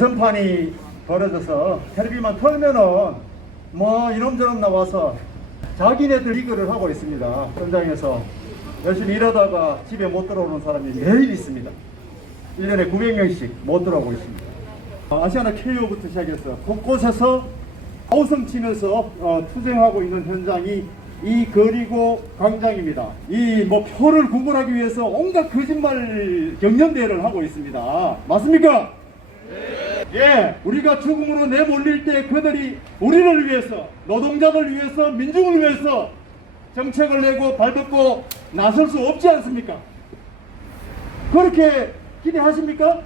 선판이 벌어져서 텔레비만 틀면은 뭐 이놈저놈 나와서 자기네들 리그를 하고 있습니다. 현장에서 열심히 일하다가 집에 못 들어오는 사람이 매일 있습니다. 1년에 900명씩 못 들어오고 있습니다. 아시아나 KO부터 시작해서 곳곳에서 아우성 치면서 투쟁하고 있는 현장이 이 거리고 광장입니다. 이 뭐 표를 구분하기 위해서 온갖 거짓말 경연대회를 하고 있습니다. 맞습니까? 네. 예, 우리가 죽음으로 내몰릴 때 그들이 우리를 위해서, 노동자들 위해서, 민중을 위해서 정책을 내고 발벗고 나설 수 없지 않습니까? 그렇게 기대하십니까?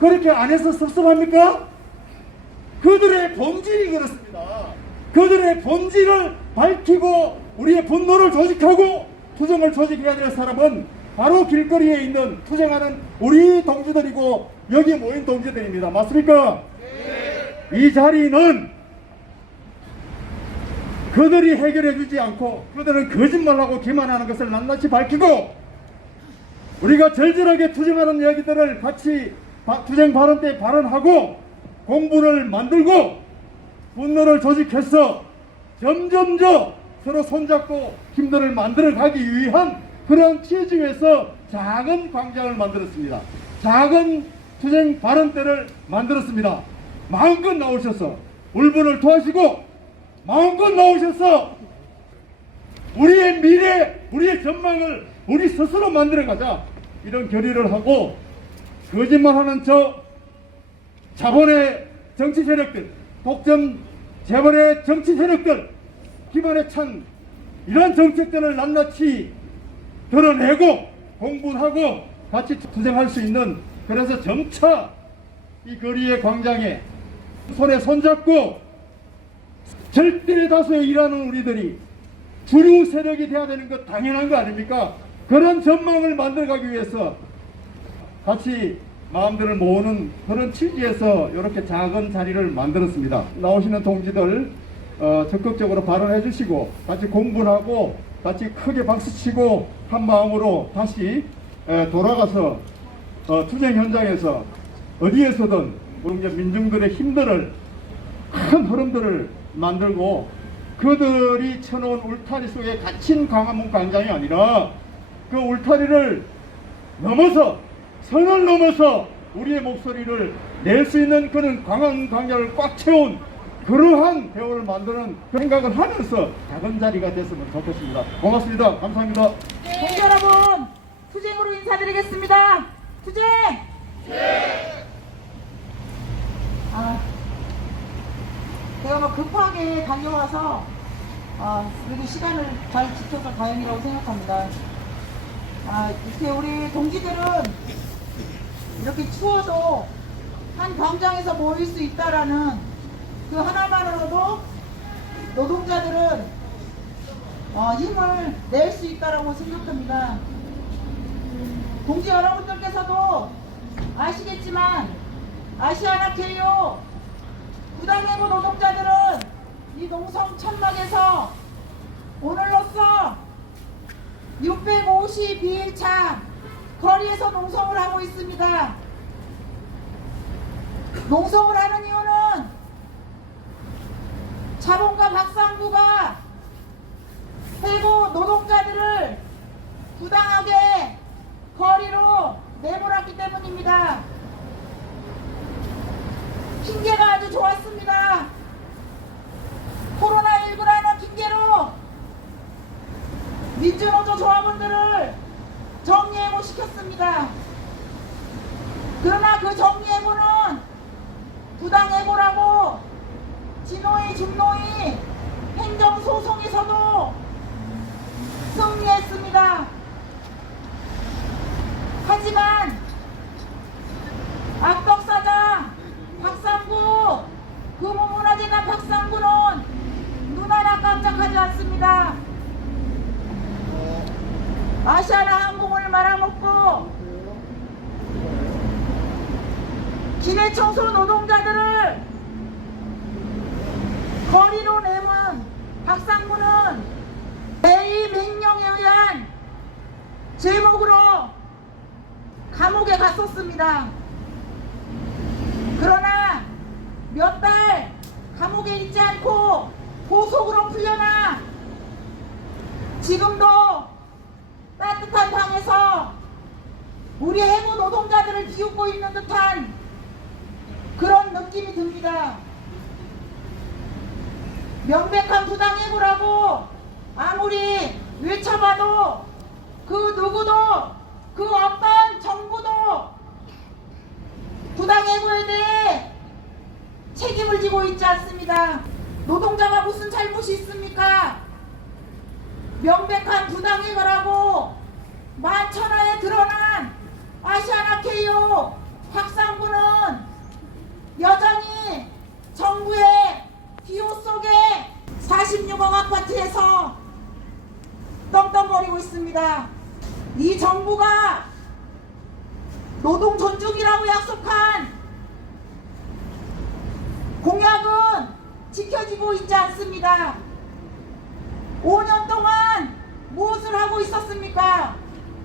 그렇게 안 해서 섭섭합니까? 그들의 본질이 그렇습니다. 그들의 본질을 밝히고 우리의 분노를 조직하고 투쟁을 조직해야 될 사람은 바로 길거리에 있는 투쟁하는 우리 동지들이고 여기 모인 동지들입니다. 맞습니까? 네. 이 자리는 그들이 해결해 주지 않고 그들은 거짓말하고 기만하는 것을 낱낱이 밝히고 우리가 절절하게 투쟁하는 이야기들을 같이 투쟁 발언 때 발언하고 공부를 만들고 분노를 조직해서 점점 서로 손잡고 힘들을 만들어 가기 위한 그런 취지에서 작은 광장을 만들었습니다. 작은 투쟁 발언대를 만들었습니다. 마음껏 나오셔서 울분을 토하시고 마음껏 나오셔서 우리의 미래, 우리의 전망을 우리 스스로 만들어가자 이런 결의를 하고 거짓말하는 저 자본의 정치 세력들, 독점 재벌의 정치 세력들 기반에 찬 이런 정책들을 낱낱이 드러내고 공분하고 같이 투쟁할 수 있는 그래서 점차 이 거리의 광장에 손에 손잡고 절대 다수의 일하는 우리들이 주류 세력이 돼야 되는 것 당연한 거 아닙니까? 그런 전망을 만들어가기 위해서 같이 마음들을 모으는 그런 취지에서 이렇게 작은 자리를 만들었습니다. 나오시는 동지들 적극적으로 발언해 주시고 같이 공분하고 같이 크게 박수치고 한 마음으로 다시 돌아가서 투쟁 현장에서 어디에서든 우리 민중들의 힘들을 큰 흐름들을 만들고 그들이 쳐놓은 울타리 속에 갇힌 광화문 광장이 아니라 그 울타리를 넘어서 선을 넘어서 우리의 목소리를 낼 수 있는 그런 광화문 광장을 꽉 채운 그러한 대우를 만드는 생각을 하면서 작은 자리가 됐으면 좋겠습니다. 고맙습니다. 감사합니다. 동지 여러분, 투쟁으로 인사드리겠습니다. 투쟁! 네! 제가 뭐 급하게 달려와서 그래도 시간을 잘 지켜서 다행이라고 생각합니다. 이렇게 우리 동지들은 이렇게 추워도 한 광장에서 모일 수 있다라는 그 하나만으로도 노동자들은 힘을 낼 수 있다라고 생각합니다. 동지 여러분들께서도 아시겠지만 아시아나 KO 부당해고 노동자들은 이 농성 천막에서 오늘로써 652일차 거리에서 농성을 하고 있습니다. 농성을 하는 이유는 자본가 박상구가 해고 노동자들을 부당하게 거리로 내몰았기 때문입니다. 핑계가 아주 좋았습니다. 코로나19라는 핑계로 민주노조 조합원들을 정리해고 시켰습니다. 그러나 그 정리해고는 부당해고라고 진노위 중노위 행정소송에서도 승리했습니다. 하지만 악덕사장 박상구 금호문화재단 박상구는 눈 하나 깜짝하지 않습니다. 아시아나 항공을 말아먹고 기내청소 노동자들을 거리로 내몬 박상구는 대의 명령에 의한 제목으로 감옥에 갔었습니다. 그러나 몇 달 감옥에 있지 않고 보석으로 풀려나 지금도 따뜻한 방에서 우리 해고 노동자들을 비웃고 있는 듯한 그런 느낌이 듭니다. 명백한 부당해고라고 아무리 외쳐봐도 그 누구도 그 어떤 정부도 부당해고에 대해 책임을 지고 있지 않습니다. 노동자가 무슨 잘못이 있습니까? 명백한 부당해고라고 만천하에 드러난 아시아나케이오 확산부는 여전히 정부의 기호 속에 46억 아파트에서 떵떵거리고 있습니다. 이 정부가 노동 존중이라고 약속한 공약은 지켜지고 있지 않습니다. 5년 동안 무엇을 하고 있었습니까?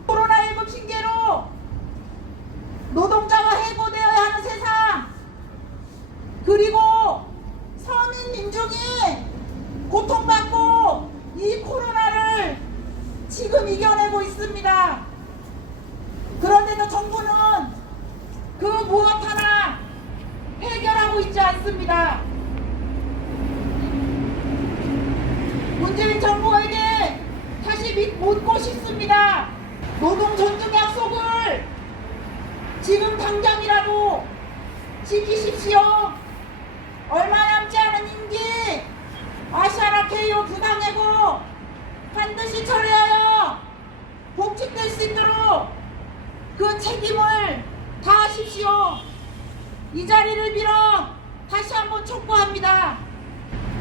코로나19 핑계로 노동자가 해고되어야 하는 세상, 그리고 서민 민중이 고통받고 이 코로나를 지금 이겨내고 있습니다. 그런데도 정부는 그 무엇 하나 해결하고 있지 않습니다. 문재인 정부에게 다시 묻고 싶습니다. 노동 존중 약속을 지금 당장이라도 지키십시오. 얼마 남지 않은 임기 아시아나케이오 부당해고 반드시 처리하여 복직될 수 있도록 그 책임을 다하십시오. 이 자리를 빌어 다시 한번 촉구합니다.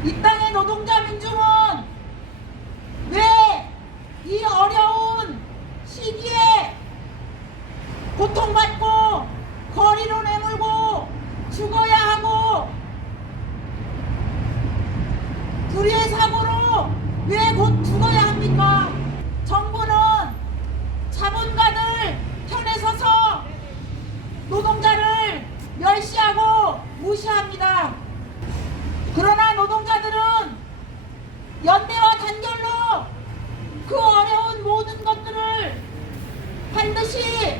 이 땅의 노동자 민중은 왜 이 어려운 시기에 고통받고 거리로 내몰고 죽어야 하고 불의의 사고로 왜 곧 죽어야 합니까? 정부는 자본가들 편에 서서 노동자를 멸시하고 무시합니다. 그러나 노동자들은 연대와 단결로 그 어려운 모든 것들을 반드시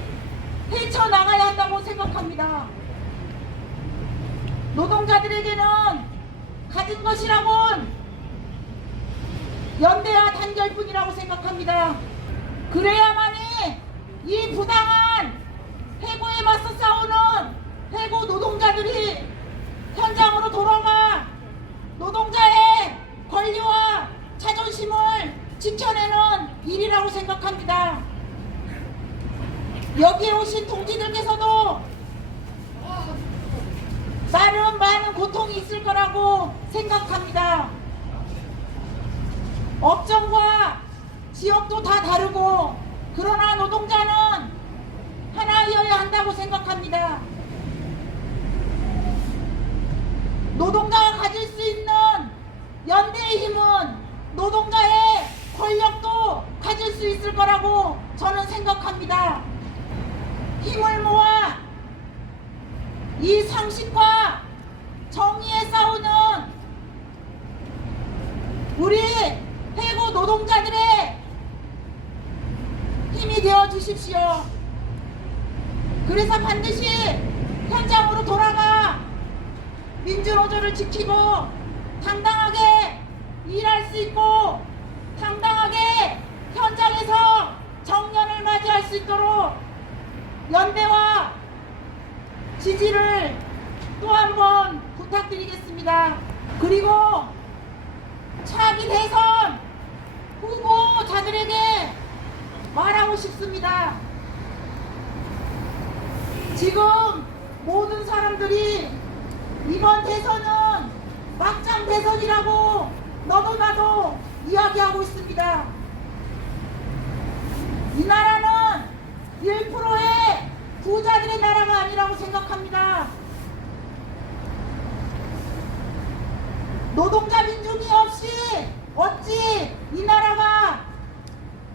헤쳐나가야 한다고 생각합니다. 노동자들에게는 가진 것이라곤 연대와 단결뿐이라고 생각합니다. 그래야만이 이 부당한 해고에 맞서 싸우는 해고 노동자들이 현장으로 돌아가 노동자의 권리와 자존심을 지켜내는 일이라고 생각합니다. 여기에 오신 동지들께서도 나름 많은 고통이 있을 거라고 생각합니다. 업종과 지역도 다 다르고, 그러나 노동자는 하나이어야 한다고 생각합니다. 노동자가 가질 수 있는 연대의 힘은 노동자의 권력도 가질 수 있을 거라고 저는 생각합니다. 힘을 모아 이 상식과 정의에 싸우는 우리 해고 노동자들의 힘이 되어 주십시오. 그래서 반드시 현장으로 돌아가 민주노조를 지키고 당당하게 일할 수 있고 당당하게 현장에서 정년을 맞이할 수 있도록 연대와 지지를 또 한 번 부탁드리겠습니다. 그리고 차기 대선 후보자들에게 말하고 싶습니다. 지금 모든 사람들이 이번 대선은 막장 대선이라고 너도 나도 이야기하고 있습니다. 이 나라는 1%의 부자들의 나라가 아니라고 생각합니다. 노동자 민중이 없이 어찌 이 나라가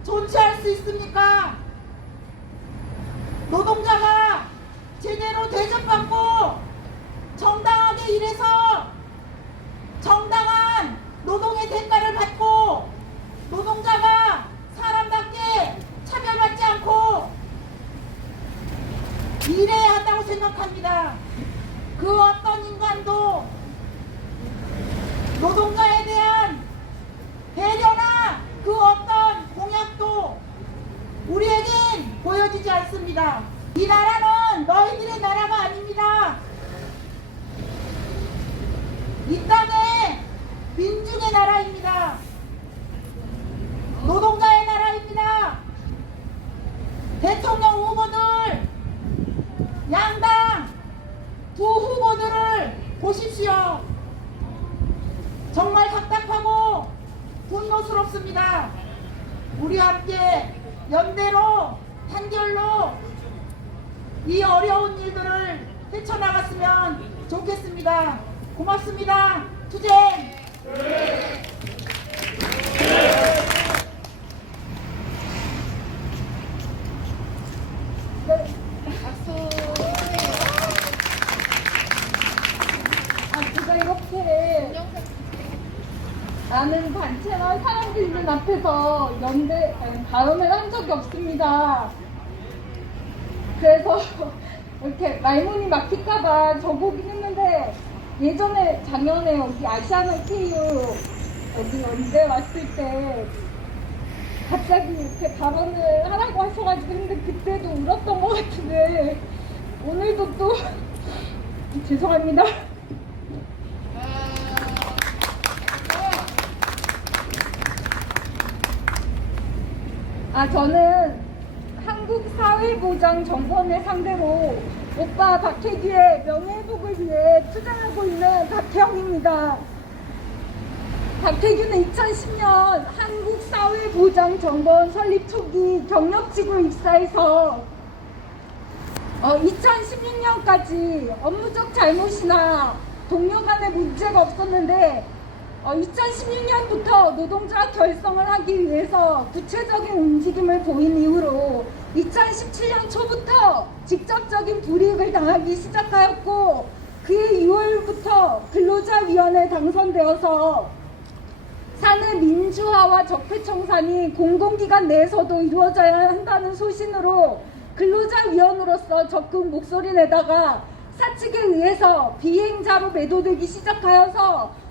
존재할 수 있습니까? 노동자가 제대로 대접받고 정당하게 일해서 정당한 노동의 대가를 받고 노동자가 사람답게 차별받지 않고 일해야 한다고 생각합니다. 그 어떤 인간도 노동자에 대한 배려나 그 어떤 공약도 우리에겐 보여지지 않습니다. 이 나라는 너희들의 나라가 아닙니다. 이 땅의 민중의 나라입니다. 노동자의 나라입니다. 대통령 후보들, 양당 두 후보들을 보십시오. 정말 답답하고 분노스럽습니다. 우리 함께 연대로 단결로 이 어려운 일들을 헤쳐나갔으면 좋겠습니다. 고맙습니다. 투쟁! 제가 이렇게 많은 단체나 사람들 있는 앞에서 발언을 한 적이 없습니다. 그래서 이렇게 말문이 막힐까봐 저보긴 했는데 예전에 작년에 여기 아시아나 KU 여기 연대 왔을 때 갑자기 이렇게 발언을 하라고 하셔가지고 했는데 그때도 울었던 것 같은데 오늘도 또 죄송합니다. 저는 한국사회보장정보원을 상대로 오빠 박혜규의 명예회복을 위해 투쟁하고 있는 박혜영입니다. 박혜규는 2010년 한국사회보장정보원 설립 초기 경력직으로 입사해서 2016년까지 업무적 잘못이나 동료 간의 문제가 없었는데 2016년부터 노동자 결성을 하기 위해서 구체적인 움직임을 보인 이후로 2017년 초부터 직접적인 불이익을 당하기 시작하였고 그해 6월부터 근로자위원회에 당선되어서 사내 민주화와 적폐청산이 공공기관 내에서도 이루어져야 한다는 소신으로 근로자위원으로서 적극 목소리 내다가 사측에 의해서 비행자로 매도되기 시작하여서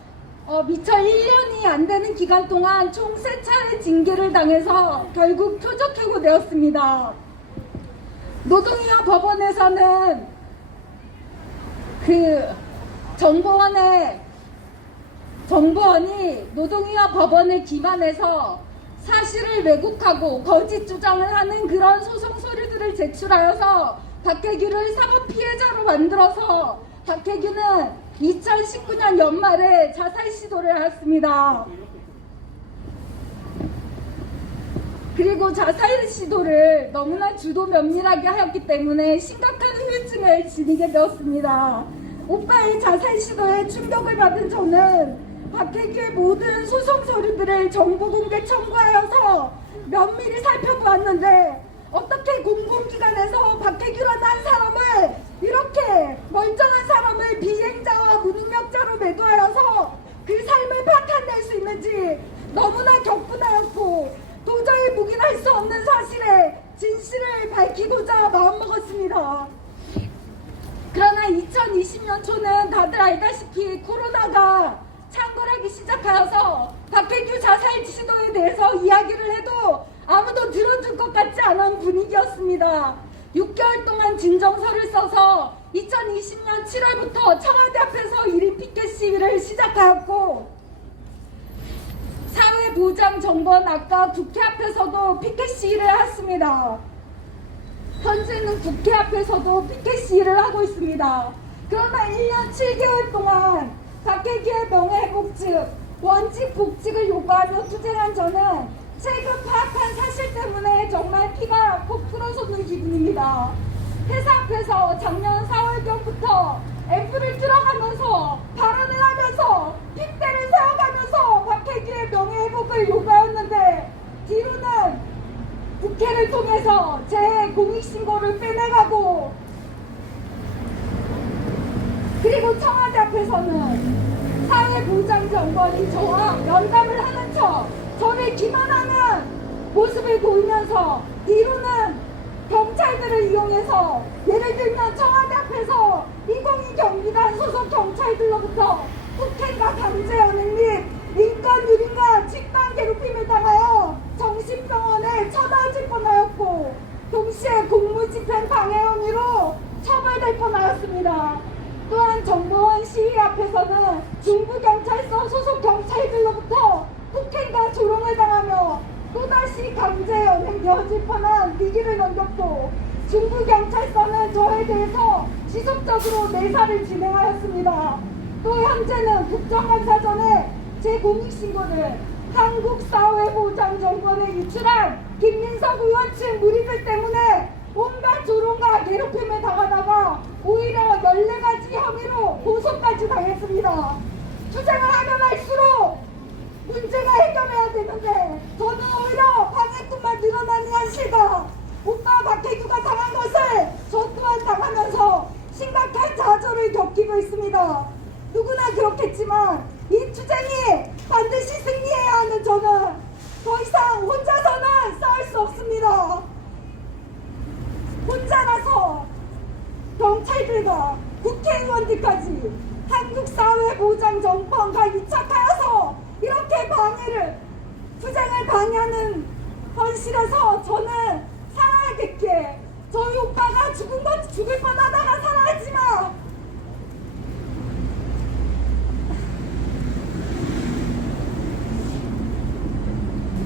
미처 1년이 안 되는 기간 동안 총 3차례 징계를 당해서 결국 표적해고되었습니다. 노동위와 법원에서는 정보원이 노동위와 법원을 기만해서 사실을 왜곡하고 거짓 주장을 하는 그런 소송 서류들을 제출하여서 박혜규를 사법피해자로 만들어서 박혜규는 2019년 연말에 자살 시도를 했습니다. 그리고 자살 시도를 너무나 주도 면밀하게 하였기 때문에 심각한 후유증을 지니게 되었습니다. 오빠의 자살 시도에 충격을 받은 저는 박혜규의 모든 소송 서류들을 정보 공개 청구하여서 면밀히 살펴보았는데 어떻게 공공기관에서 박혜규라는 한 사람을 이렇게 멀쩡한 사람을 비행자와 무능력자로 매도하여서 그 삶을 파탄낼 수 있는지 너무나 격분하였고 도저히 묵인할 수 없는 사실에 진실을 밝히고자 마음먹었습니다. 그러나 2020년 초는 다들 알다시피 코로나가 창궐하기 시작하여서 박혜규 자살 시도에 대해서 이야기를 해도 아무도 들어줄 것 같지 않은 분위기였습니다. 6개월 동안 진정서를 써서 2020년 7월부터 청와대 앞에서 1인 피켓 시위를 시작하였고 사회보장정보원 아까 국회 앞에서도 피켓 시위를 했습니다. 현재는 국회 앞에서도 피켓 시위를 하고 있습니다. 그러나 1년 7개월 동안 박혜규의 명예회복 즉 원칙 복직을 요구하며 투쟁한 저는 최근 파악한 사실 때문에 정말 피가 꼭 끓어서는 기분입니다. 회사 앞에서 작년 4월경부터 앰프를 틀어가면서 발언을 하면서 핏대를 세워가면서 박혜규의 명예회복을 요구하였는데 뒤로는 국회를 통해서 제 공익신고를 빼내가고 그리고 청와대 앞에서는 사회보장정권이 저와 면담을 하는 척 저를 기만하는 모습을 보이면서 뒤로는 경찰들을 이용해서 예를 들면 청와대 앞에서 202 경비단 소속 경찰들로부터 폭행과 강제연행 및 인권 유린과 집단 괴롭힘을 당하여 정신병원에 처다질 뻔하였고 동시에 공무집행 방해 혐의로 처벌될 뻔하였습니다. 또한 정보원 시위 앞에서는 중부경찰서 소속 경찰들로부터 폭행과 조롱을 당하며 또다시 강제연행되어질 뻔한 위기를 넘겼고 중부경찰서는 저에 대해서 지속적으로 내사를 진행하였습니다. 또 현재는 국정감사전에 제 공익신고를 한국사회보장정권에 유출한 김민석 의원 측 무리들 때문에 온갖 조롱과 괴롭힘을 당하다가 오히려 14가지 혐의로 고소까지 당했습니다. 투쟁을 하면 할수록 문제가 해결해야 되는데 저는 오히려 방해꾼만 늘어나는 현실과 오빠 박혜규가 당한 것을 저 또한 당하면서 심각한 좌절을 겪고 있습니다. 누구나 그렇겠지만 이 투쟁이 반드시 승리해야 하는 저는 더 이상 혼자서는 싸울 수 없습니다. 혼자라서 경찰들과 국회의원들까지 한국사회보장정권과 유착하여서 이렇게 투쟁을 방해하는 현실에서 저는 살아야겠기에 저희 오빠가 죽을 뻔하다가 살아야지만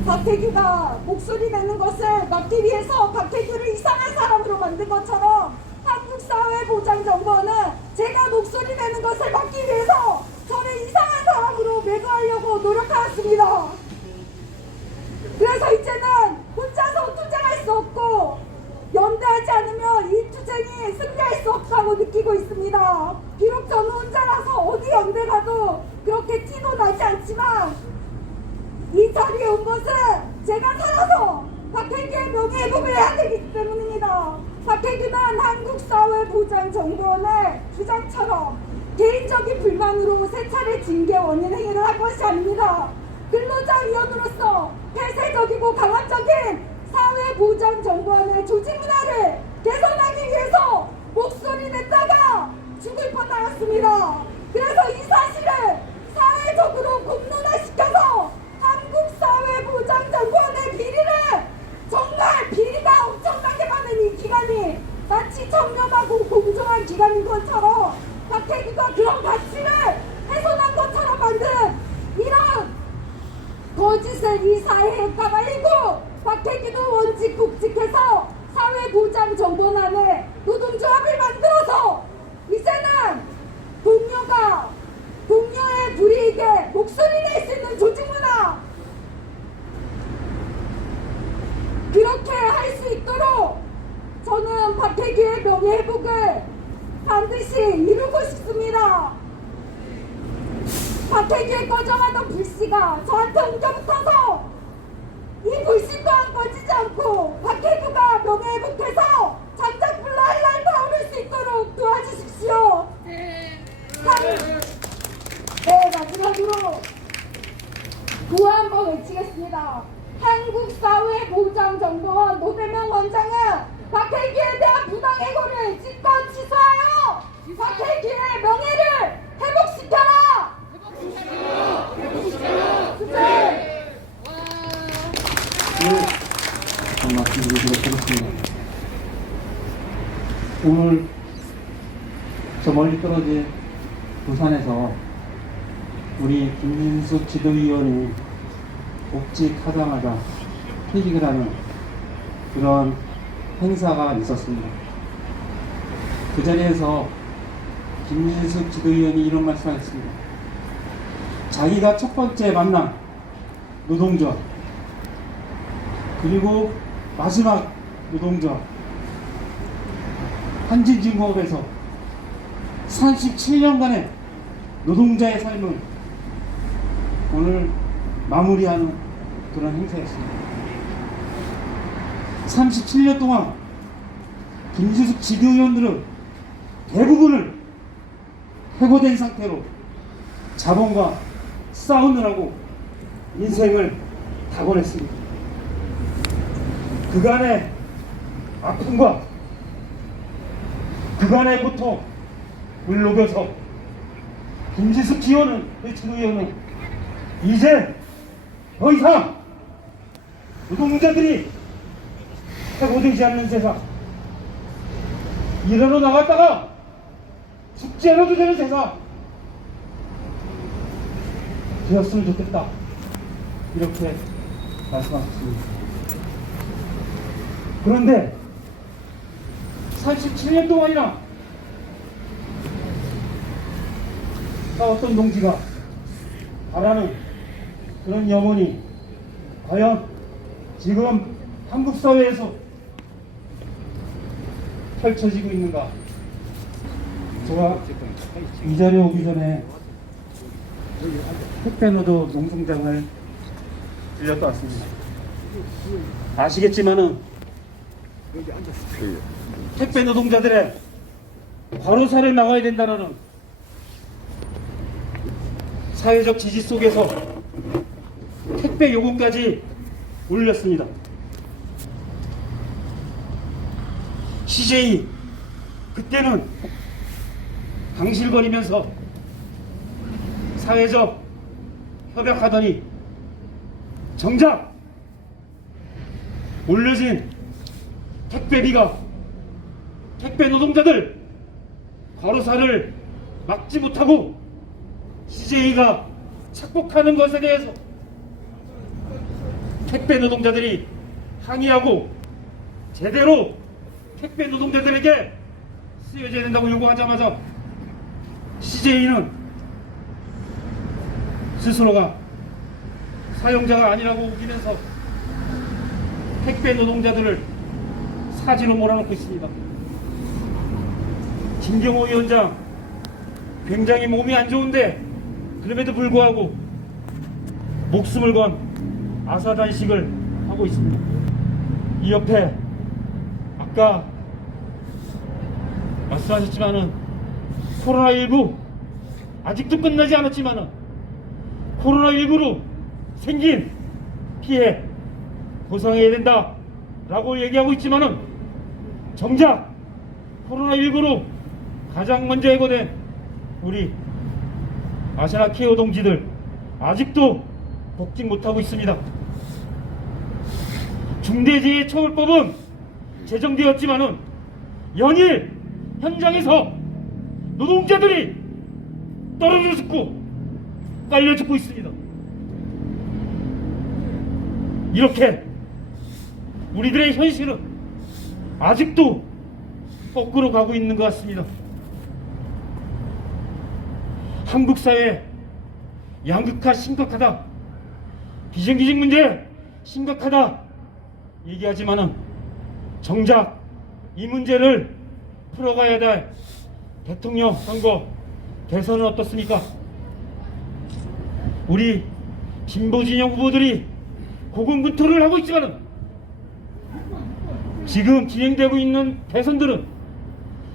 박혜규가 목소리 내는 것을 막기 위해서 박혜규를 이상한 사람으로 만든 것처럼 한국사회보장정권은 제가 목소리 내는 것을 막기 위해서 저를 이상한 사람으로 매도하려고 노력하였습니다. 그래서 이제는 혼자서 투쟁할 수 없고 연대하지 않으면 이 투쟁이 승리할 수 없다고 느끼고 있습니다. 비록 저는 혼자라서 어디 연대 가도 그렇게 티도 나지 않지만 이 자리에 온 것은 제가 살아서 박혜규의 명예회복을 해야 되기 때문입니다. 박혜규는 한국사회보장정권의 주장처럼 개인적인 불만으로 세 차례 징계 원인 행위를 한 것이 아닙니다. 근로자위원으로서 폐쇄적이고 강압적인 사회보장정권의 조직 문화를 개선하기 위해서 목소리 냈다가 죽을 뻔하였습니다. 그래서 이 사실을 사회적으로 공론화시켜서 한국사회보장정권의 비리를 정말 비리가 엄청나게 많은 이 기관이 마치 청렴하고 공정한 기관인 것처럼 박혜규가 그런 가치를 훼손한 것처럼 만든 이런 거짓을 이 사회에 까발리고 박혜규도 원직 국직해서 사회보장정권 안에 노동조합을 만들어서 이제는 동료의 불이익에 목소리 낼 수 있는 조직문화 그렇게 할 수 있도록 저는 박혜규의 명예회복을 반드시 이루고 싶습니다. 박혜규의 꺼져가던 불씨가 저한테 옮겨붙어서 이 불씨 또한 꺼지지 않고 박혜규가 명예회복해서 장작불로 할랄 타오를 수 있도록 도와주십시오. 네, 마지막으로 구호 한번 외치겠습니다. 한국사회보장정권 노대명 원장은 박혜규에 대한 부당해고를 직권 취소하여 박혜규의 명예를 회복시켜라! 말씀드리도록 하겠습니다. 오늘 저 멀리 떨어진 부산에서 우리 김민숙 지도위원이 복직하자마자 퇴직을 하는 그런 행사가 있었습니다. 그 자리에서 김민숙 지도위원이 이런 말씀하셨습니다. 자기가 첫 번째 만난 노동조합 그리고 마지막 노동조합 한진중공업에서 37년간의 노동자의 삶을 오늘 마무리하는 그런 행사였습니다. 37년 동안 김진숙 지도위원들은 대부분을 해고된 상태로 자본과 싸우느라고 인생을 다 보냈습니다. 그간의 아픔과 그간의 고통 물녹여서 김지숙 지원은 의원은 이제 더 이상 노동자들이 해고되지 않는 세상, 일하러 나갔다가 죽지 않아도 되는 세상 되었으면 좋겠다, 이렇게 말씀하셨습니다. 그런데 37년 동안이나 싸웠던 동지가 바라는 그런 영혼이 과연 지금 한국 사회에서 펼쳐지고 있는가? 제가 이 자리에 오기 전에 택배노조 농성장을 들렸다 왔습니다. 아시겠지만은 택배 노동자들의 과로사를 막아야 된다는 사회적 지지 속에서 택배 요구까지 올렸습니다. CJ 그때는 방실거리면서 사회적 협약하더니 정작 올려진 택배비가 택배 노동자들 과로사를 막지 못하고 CJ가 착복하는 것에 대해서 택배 노동자들이 항의하고 제대로 택배 노동자들에게 쓰여져야 된다고 요구하자마자 CJ는 스스로가 사용자가 아니라고 우기면서 택배 노동자들을 사지로 몰아넣고 있습니다. 김경호 위원장 굉장히 몸이 안 좋은데 그럼에도 불구하고 목숨을 건 아사단식을 하고 있습니다. 이 옆에 아까 말씀하셨지만은 코로나19 아직도 끝나지 않았지만은 코로나19로 생긴 피해 보상해야 된다 라고 얘기하고 있지만은 정작 코로나19로 가장 먼저 해고된 우리 아시아나 케어 동지들 아직도 복직 못하고 있습니다. 중대재해처벌법은 제정되었지만은 연일 현장에서 노동자들이 떨어져 죽고 깔려 죽고 있습니다. 이렇게 우리들의 현실은 아직도 거꾸로 가고 있는 것 같습니다. 한국 사회 양극화 심각하다, 비정규직 문제 심각하다 얘기하지만은 정작 이 문제를 풀어가야 될 대통령 선거 대선은 어떻습니까? 우리 진보 진영 후보들이 고군분투를 하고 있지만은 지금 진행되고 있는 대선들은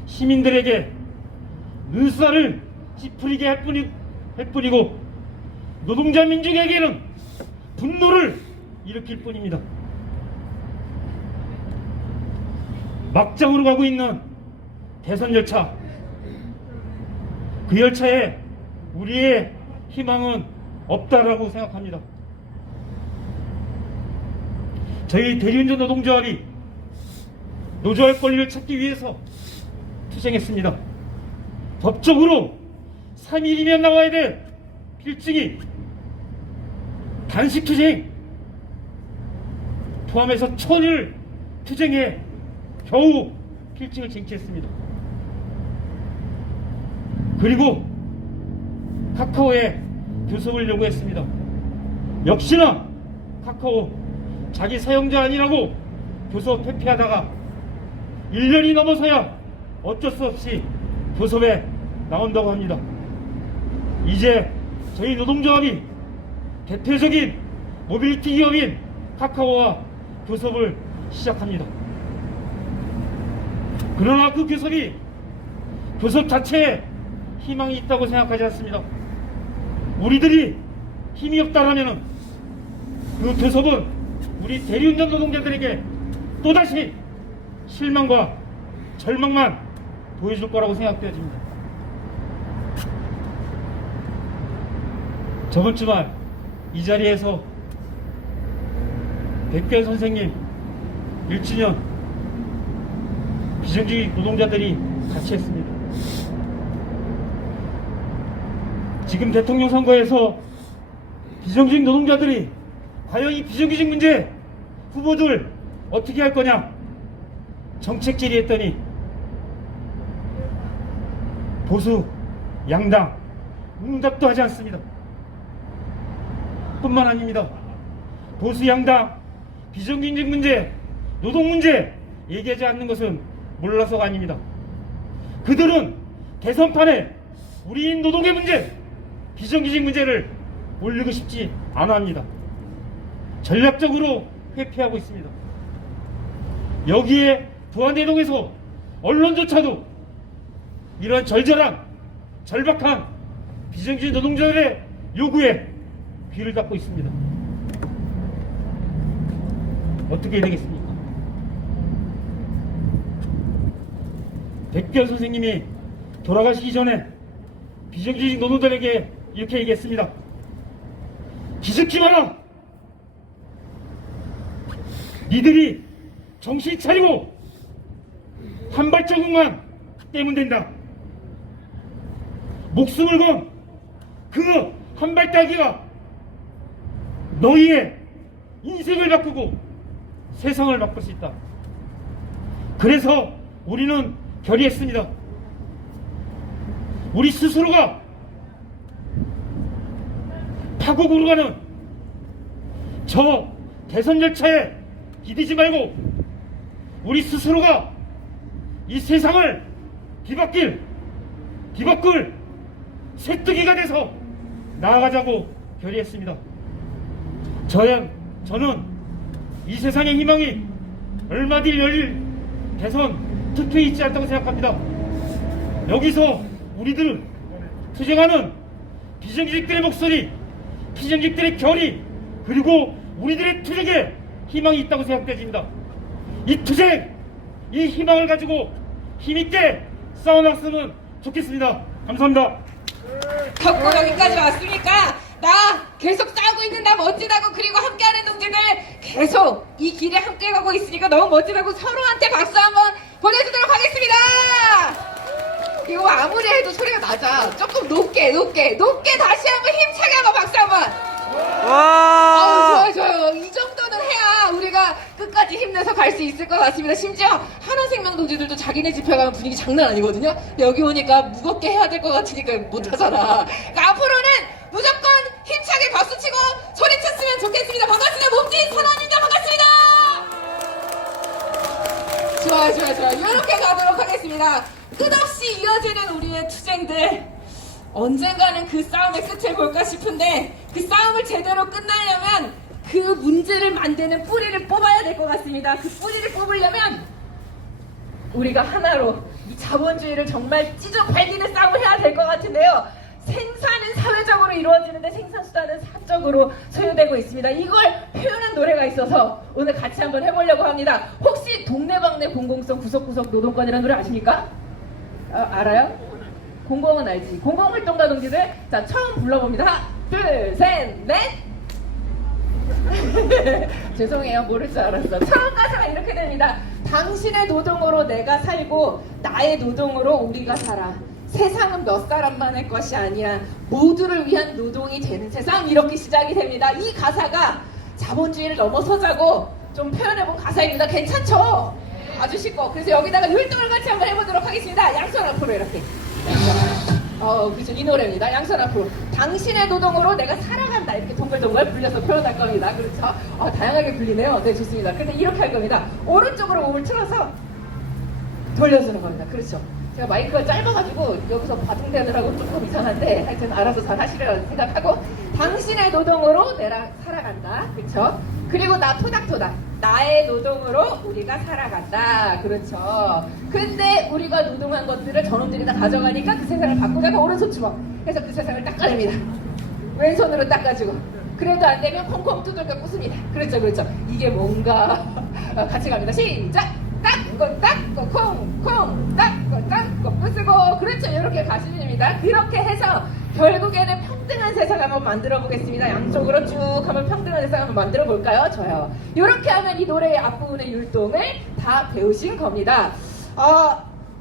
시민들에게 눈살을 찌푸리게 할 뿐이고 노동자 민중에게는 분노를 일으킬 뿐입니다. 막장으로 가고 있는 대선 열차, 그 열차에 우리의 희망은 없다라고 생각합니다. 저희 대리운전 노동조합이 노조의 권리를 찾기 위해서 투쟁했습니다. 법적으로 3일이면 나와야 될 필증이 단식 투쟁 포함해서 1000일 투쟁해 겨우 필증을 쟁취했습니다. 그리고 카카오에 교섭을 요구했습니다. 역시나 카카오 자기 사용자 아니라고 교섭 회피하다가 1년이 넘어서야 어쩔 수 없이 교섭에 나온다고 합니다. 이제 저희 노동조합이 대표적인 모빌리티 기업인 카카오와 교섭을 시작합니다. 그러나 그 교섭 자체에 희망이 있다고 생각하지 않습니다. 우리들이 힘이 없다라면은 그 대섭은 우리 대리운전 노동자들에게 또다시 실망과 절망만 보여줄 거라고 생각되어집니다. 저번 주말 이 자리에서 백규현 선생님 1주년 비정규직 노동자들이 같이 했습니다. 지금 대통령 선거에서 비정규직 노동자들이 과연 이 비정규직 문제 후보들 어떻게 할 거냐 정책 질의했더니 보수 양당 응답도 하지 않습니다. 뿐만 아닙니다. 보수 양당 비정규직 문제 노동 문제 얘기하지 않는 것은 몰라서가 아닙니다. 그들은 대선판에 우리인 노동의 문제 비정규직 문제를 올리고 싶지 않아 합니다. 전략적으로 회피하고 있습니다. 여기에 부안대동에서 언론조차도 이러한 절절한 절박한 비정규직 노동자들의 요구에 귀를 닫고 있습니다. 어떻게 해야 되겠습니까? 백규현 선생님이 돌아가시기 전에 비정규직 노동자들에게 이렇게 얘기했습니다. 기죽지 마라. 니들이 정신 차리고 한 발자국만 떼면 된다. 목숨을 건 그 한 발따기가 너희의 인생을 바꾸고 세상을 바꿀 수 있다. 그래서 우리는 결의했습니다. 우리 스스로가 파국으로 가는 저 대선 열차에 기대지 말고 우리 스스로가 이 세상을 뒤바꿀 쇠뜨기가 돼서 나아가자고 결의했습니다. 저는 이 세상의 희망이 얼마 뒤 열릴 대선 투표에 있지 않다고 생각합니다. 여기서 우리들은 투쟁하는 비정규직들의 목소리, 비정규직들의 결의, 그리고 우리들의 투쟁에 희망이 있다고 생각되집니다. 이 투쟁, 이 희망을 가지고 힘있게 싸워나갔으면 좋겠습니다. 감사합니다. 덕고 여기까지 왔으니까 나 계속 싸우고 있는 나 멋지다고, 그리고 함께하는 동지들 계속 이 길에 함께 가고 있으니까 너무 멋지다고 서로한테 박수 한번 보내주도록 하겠습니다. 이거 아무리 해도 소리가 낮아. 조금 높게 다시 한번 힘차게 한번 박수 한번. 좋아요. 이 정도는 해야 우리가 끝까지 힘내서 갈 수 있을 것 같습니다. 심지어 하나생명 동지들도 자기네 집회 가면 분위기 장난 아니거든요. 여기 오니까 무겁게 해야 될 것 같으니까 못하잖아. 그러니까 앞으로는 무조건 힘차게 박수치고 소리쳤으면 좋겠습니다. 반갑습니다. 몸짓 선언입니다. 반갑습니다. 좋아요. 이렇게 가도록 하겠습니다. 끝없이 이어지는 우리의 투쟁들, 언젠가는 그 싸움의 끝을 볼까 싶은데 그 싸움을 제대로 끝내려면 그 문제를 만드는 뿌리를 뽑아야 될 것 같습니다. 그 뿌리를 뽑으려면 우리가 하나로 이 자본주의를 정말 찢어 발기는 싸움을 해야 될 것 같은데요. 생산은 사회적으로 이루어지는데 생산수단은 사적으로 소유되고 있습니다. 이걸 표현한 노래가 있어서 오늘 같이 한번 해보려고 합니다. 혹시 동네방네 공공성 구석구석 노동권이라는 노래 아십니까? 알아요? 공공은 알지. 공공활동가 동지들, 자, 처음 불러봅니다. 하나, 둘, 셋, 넷. 죄송해요, 모를 줄 알았어. 처음 가사가 이렇게 됩니다. 당신의 노동으로 내가 살고 나의 노동으로 우리가 살아. 세상은 몇 사람만의 것이 아니야. 모두를 위한 노동이 되는 세상. 이렇게 시작이 됩니다. 이 가사가 자본주의를 넘어서자고 좀 표현해본 가사입니다. 괜찮죠? 아주 쉽고. 그래서 여기다가 율동을 같이 한번 해보도록 하겠습니다. 양손 앞으로 이렇게. 그렇죠. 이 노래입니다. 양손 앞으로. 당신의 노동으로 내가 살아간다. 이렇게 동글동글 불려서 표현할 겁니다. 그렇죠. 다양하게 불리네요. 네, 좋습니다. 근데 이렇게 할 겁니다. 오른쪽으로 몸을 틀어서 돌려주는 겁니다. 그렇죠. 제가 마이크가 짧아가지고 여기서 바둥대느라고 조금 이상한데 하여튼 알아서 잘 하시리라고 생각하고, 당신의 노동으로 내가 살아간다. 그렇죠. 그리고 나 토닥토닥. 나의 노동으로 우리가 살아간다. 그렇죠. 근데 우리가 노동한 것들을 저놈들이 다 가져가니까 그 세상을 바꾸자가 오른손 주먹. 그래서 그 세상을 닦아냅니다. 왼손으로 닦아주고. 그래도 안 되면 콩콩 두들겨 부숩니다. 그렇죠, 그렇죠. 이게 뭔가 같이 갑니다. 시작. 닦고 닦고 콩콩 닦고 닦고 부수고. 그렇죠. 이렇게 가시면 됩니다. 그렇게 해서 결국에는 평등한 세상을 한번 만들어 보겠습니다. 양쪽으로 쭉 한번 평등한 세상을 한번 만들어 볼까요? 좋아요. 이렇게 하면 이 노래의 앞부분의 율동을 다 배우신 겁니다.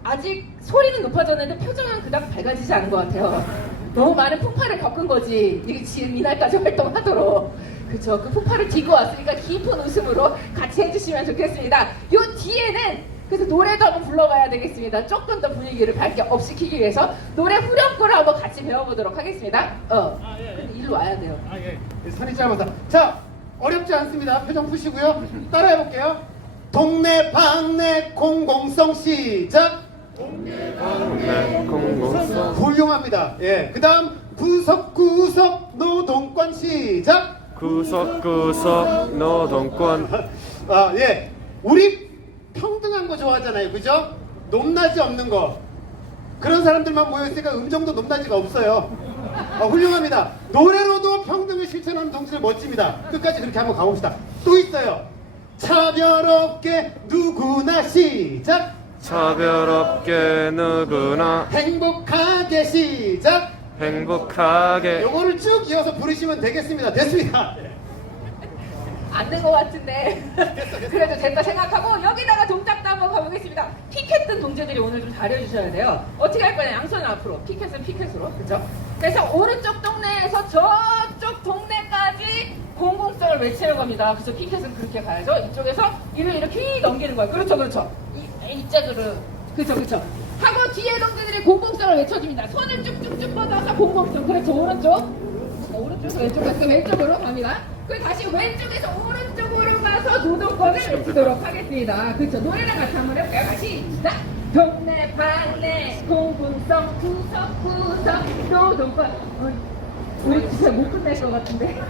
아직 소리는 높아졌는데 표정은 그닥 밝아지지 않은 것 같아요. 너무 많은 풍파를 겪은 거지. 이게 지금 이날까지 활동하도록. 그쵸. 그 풍파를 딛고 왔으니까 깊은 웃음으로 같이 해주시면 좋겠습니다. 요 뒤에는 그래서 노래도 한번 불러봐야 되겠습니다. 조금 더 분위기를 밝게 업시키기 위해서 노래 후렴구를 한번 같이 배워보도록 하겠습니다. 근데 일로 와야 돼요. 선이 짧아서. 자, 어렵지 않습니다. 표정 푸시고요. 따라해볼게요. 동네 방네 공공성 시작. 훌륭합니다. 예, 그 다음 구석구석 노동권 시작. 구석구석 노동권. 예, 우리 평등한 거 좋아하잖아요, 그죠? 높낮이 없는 거. 그런 사람들만 모여있으니까 음정도 높낮이가 없어요. 훌륭합니다. 노래로도 평등을 실천하는 동지들 멋집니다. 끝까지 그렇게 한번 가봅시다. 또 있어요. 차별 없게 누구나 시작. 차별 없게 누구나 행복하게 시작. 행복하게. 요거를 쭉 이어서 부르시면 되겠습니다. 됐습니다. 안 된 것 같은데 그래도 됐다 생각하고 여기다가 동작도 한번 가보겠습니다. 피켓 든 동지들이 오늘 좀 잘해주셔야 돼요. 어떻게 할 거냐? 양손 앞으로, 피켓은 피켓으로, 그죠? 그래서 오른쪽 동네에서 저쪽 동네까지 공공성을 외치는 겁니다. 그래서 피켓은 그렇게 가야죠. 이쪽에서 이를 이렇게 넘기는 거예요. 그렇죠, 그렇죠. 이쪽으로, 그렇죠, 그렇죠. 하고 뒤에 동지들이 공공성을 외쳐줍니다. 손을 쭉쭉쭉 뻗어서 공공성. 그렇죠, 오른쪽에서 왼쪽으로 갑니다. 그리고 다시 왼쪽에서 오른쪽으로 가서 노동권을 외치도록 하겠습니다. 그렇죠. 노래랑 같이 한번 해볼까요? 같이 시작. 동네 방네 공공성 구석구석 노동권. 우리 진짜 못 끝낼 것 같은데.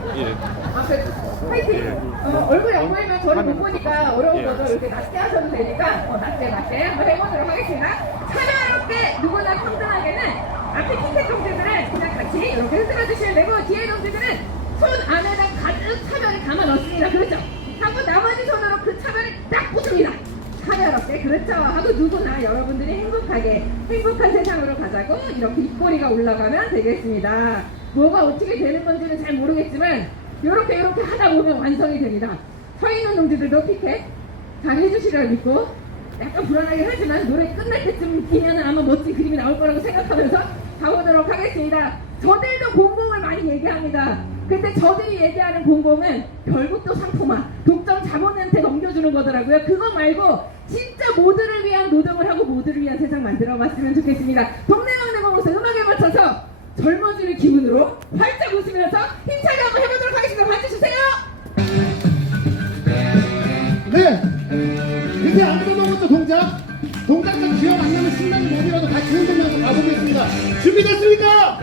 그래도 화이팅. 얼굴이 안 보이면 저를 못 보니까 어려운 거죠. 이렇게 낮게 하셔도 되니까 낮게 한번 해보도록 하겠습니다. 차별없게 누구나 평등하게는 앞에 피켓 동지들은 그냥 같이 이렇게 흔들어 주시면 되고 뒤에 동지들은 손 안에다 가득 차별을 담아 넣습니다. 그렇죠? 하고 나머지 손으로 그 차별을 딱 붙습니다. 차별 없게. 그렇죠? 하고 누구나 여러분들이 행복한 세상으로 가자고 이렇게 입꼬리가 올라가면 되겠습니다. 뭐가 어떻게 되는 건지는 잘 모르겠지만 이렇게 하다 보면 완성이 됩니다. 서 있는 동지들도 피켓 잘 해주시리라 믿고 약간 불안하긴 하지만 노래 끝날 때쯤 되면 아마 멋진 그림이 나올 거라고 생각하면서 가보도록 하겠습니다. 저들도 공공을 많이 얘기합니다. 근데 저들이 얘기하는 공공은 별것도 상품화, 독점 자본한테 넘겨주는 거더라고요. 그거 말고 진짜 모두를 위한 노동을 하고 모두를 위한 세상 만들어봤으면 좋겠습니다. 동네 방네 공공에서 음악에 맞춰서 젊어지는 기분으로 활짝 웃으면서 힘차게 한번 해보도록 하겠습니다. 봐주세요. 네, 이제 안 써먹었죠 동작도 기억 안 나면 신나는 몸이라도 같이 흔들면서 가보겠습니다. 준비됐습니까?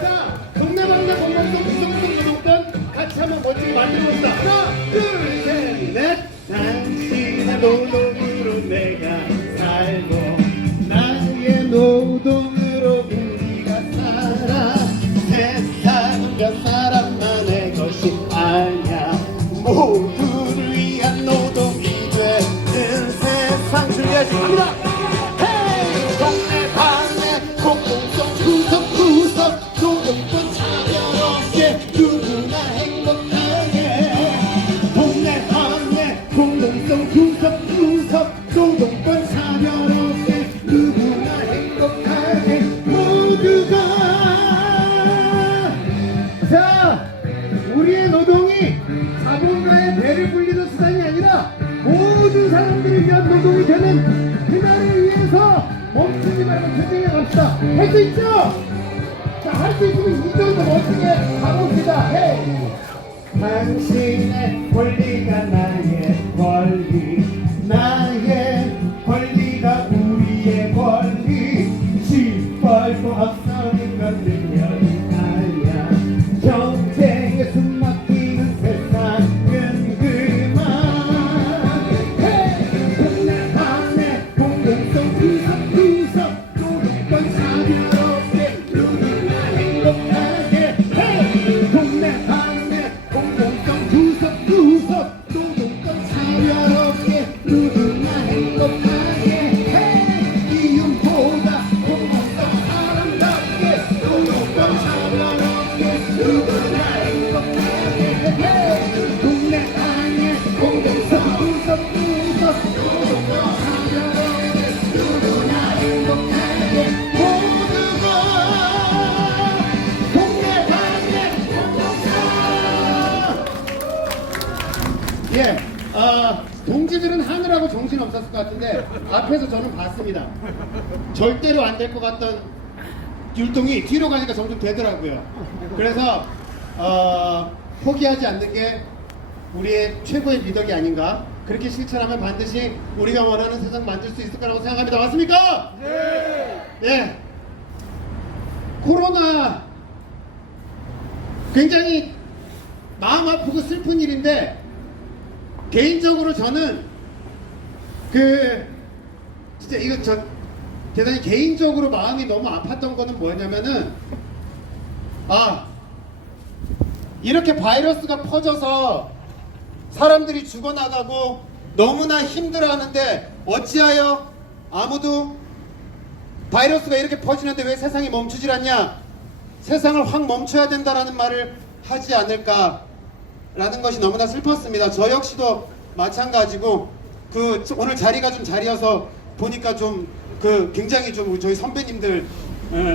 자, 동네방네 공공성 구성성 노동권 같이 한번 멋지게 만들어봅시다. 하나, 둘, 셋, 넷. 당신의 노동으로 내가 살고 나의 노동으로 우리가 살아. 세상 몇 사람만의 것이 아니야. 모두를 위한 노동이 되는 세상. 준비하시 갑니다. 헤이! 동네 방네 공공성 구석구석 노동권 차별 없게 누구나 행복하게. 동네 방네 공공성 구석구석 노동권 차별 없게 누구나 행복하게 모두가. 자, 우리의 노동이 자본가의 배를 불리는 수단이 아니라 모든 사람들을 위한 노동이 되는 그날을 위해서 멈추지 말고 전쟁해 갑시다. 할 수 있죠? 자, 할 수 있으면 이 정도 멋지게 가봅시다. 헤이! 당신의 권리가 나의 권리, 나의 권리가 우리의 권리. 짓밟고 앞서는 건 능력이 아니야. 경쟁에 숨막히는 세상은 필요는 없었을 것 같은데 앞에서 저는 봤습니다. 절대로 안 될 것 같던 율동이 뒤로 가니까 점점 되더라고요. 그래서 포기하지 않는 게 우리의 최고의 미덕이 아닌가. 그렇게 실천하면 반드시 우리가 원하는 세상 만들 수 있을 거라고 생각합니다. 맞습니까? 네. 네. 코로나 굉장히 마음 아프고 슬픈 일인데 개인적으로 저는 진짜 이거 저 대단히 개인적으로 마음이 너무 아팠던 거는 뭐냐면은 이렇게 바이러스가 퍼져서 사람들이 죽어나가고 너무나 힘들어하는데 어찌하여 아무도 바이러스가 이렇게 퍼지는데 왜 세상이 멈추질 않냐, 세상을 확 멈춰야 된다라는 말을 하지 않을까라는 것이 너무나 슬펐습니다. 저 역시도 마찬가지고 오늘 자리가 좀 자리여서 보니까 좀 굉장히 좀 저희 선배님들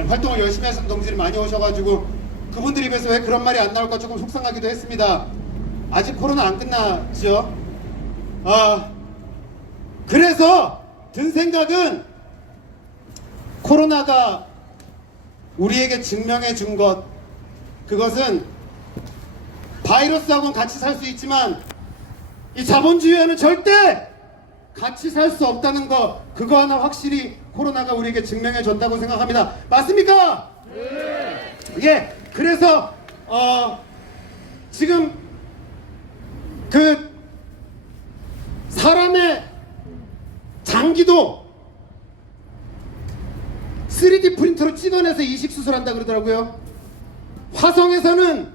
활동을 열심히 하시는 동지들이 많이 오셔가지고 그분들 입에서 왜 그런 말이 안 나올까 조금 속상하기도 했습니다. 아직 코로나 안 끝났죠. 그래서 든 생각은 코로나가 우리에게 증명해 준 그것은 바이러스하고는 같이 살 수 있지만 이 자본주의와는 절대 같이 살 수 없다는 그거 하나 확실히 코로나가 우리에게 증명해 줬다고 생각합니다. 맞습니까? 네. 예. 그래서 지금 사람의 장기도 3D 프린터로 찍어내서 이식 수술한다 그러더라고요. 화성에서는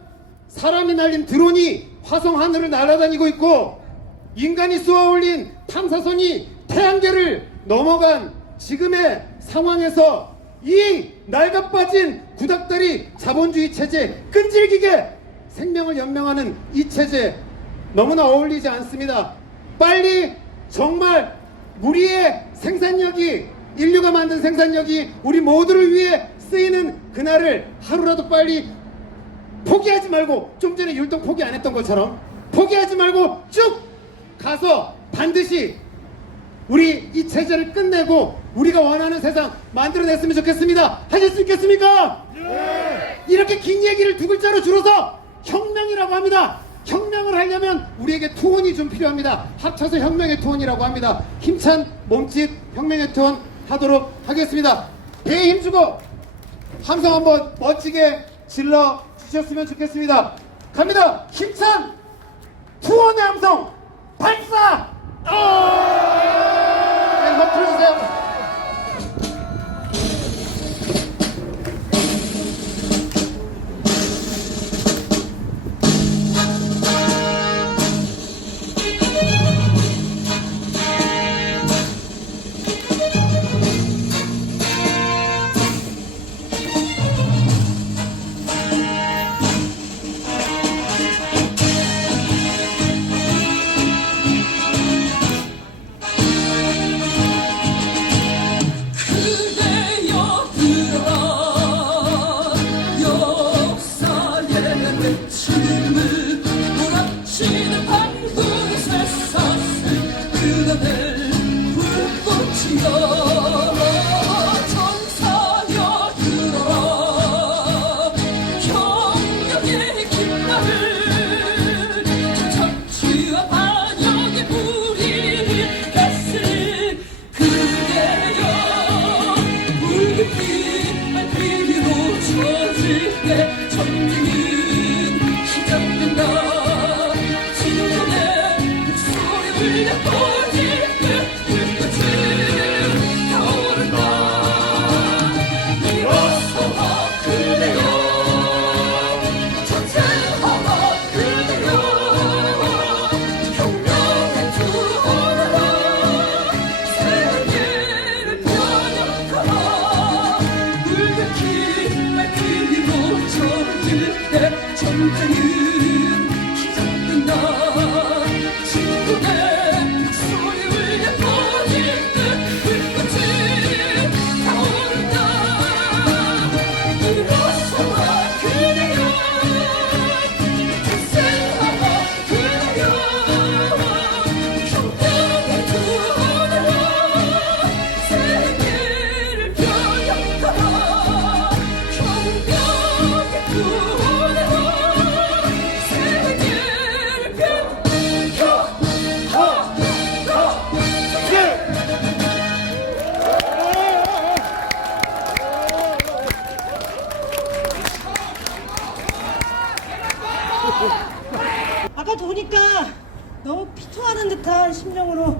사람이 날린 드론이 화성 하늘을 날아다니고 있고 인간이 쏘아 올린 탐사선이 태양계를 넘어간 지금의 상황에서 이 낡아빠진 구닥다리 자본주의 체제, 끈질기게 생명을 연명하는 이 체제 너무나 어울리지 않습니다. 빨리 정말 우리의 생산력이, 인류가 만든 생산력이 우리 모두를 위해 쓰이는 그날을 하루라도 빨리 포기하지 말고, 좀 전에 율동 포기 안 했던 것처럼 포기하지 말고 쭉 가서 반드시 우리 이 체제를 끝내고 우리가 원하는 세상 만들어냈으면 좋겠습니다. 하실 수 있겠습니까? 네. 이렇게 긴 얘기를 두 글자로 줄여서 혁명이라고 합니다. 혁명을 하려면 우리에게 투혼이 좀 필요합니다. 합쳐서 혁명의 투혼이라고 합니다. 힘찬 몸짓 혁명의 투혼 하도록 하겠습니다. 배에 힘주고 함성 한번 멋지게 질러 주셨으면 좋겠습니다. 갑니다. 힘찬 투혼의 함성 발사! 네, 한번 틀어주세요. 심정으로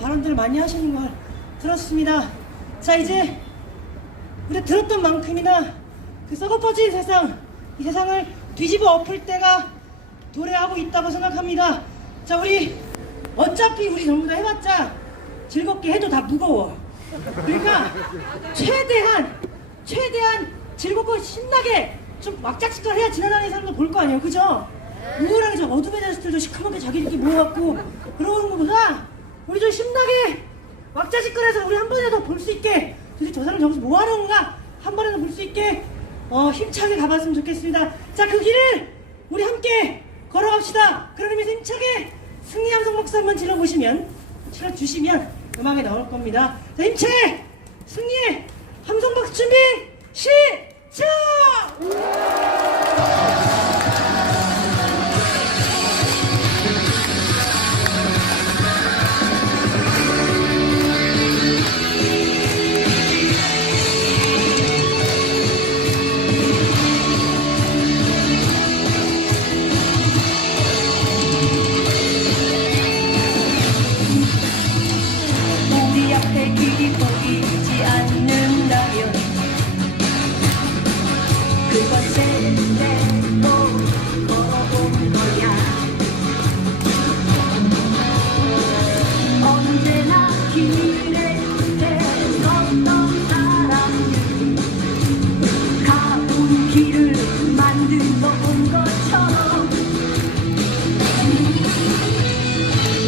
발언들을 많이 하시는 걸 들었습니다. 자, 이제 우리 들었던 만큼이나 그 썩어퍼진 세상, 이 세상을 뒤집어 엎을 때가 도래하고 있다고 생각합니다. 자, 우리 어차피 우리 전부 다 해봤자 즐겁게 해도 다 무거워. 그러니까 최대한 즐겁고 신나게 좀 막작식을 해야 지나다니는 사람도 볼 거 아니에요, 그죠? 우울하게 저 어둠의 자식들도 시커멓게 자기들끼리 모여갖고 그러는 것보다 우리 좀 신나게 막자식거려서 우리 한 번이라도 볼 수 있게, 도대체 저 사람 저기서 뭐 하는 건가 한 번이라도 볼 수 있게 힘차게 가봤으면 좋겠습니다. 자, 그 길을 우리 함께 걸어갑시다. 그런 의미에서 힘차게 승리 함성 박수 한번 질러주시면 음악에 나올 겁니다. 자, 힘차게 승리의 함성 박수 준비 시작! 우리 앞에 길이 보이지 않는다면 그것을 내고 걸어온 거야. 언제나 길의 끝에 섰던 사람들, 가운 길을 만들어 온 것처럼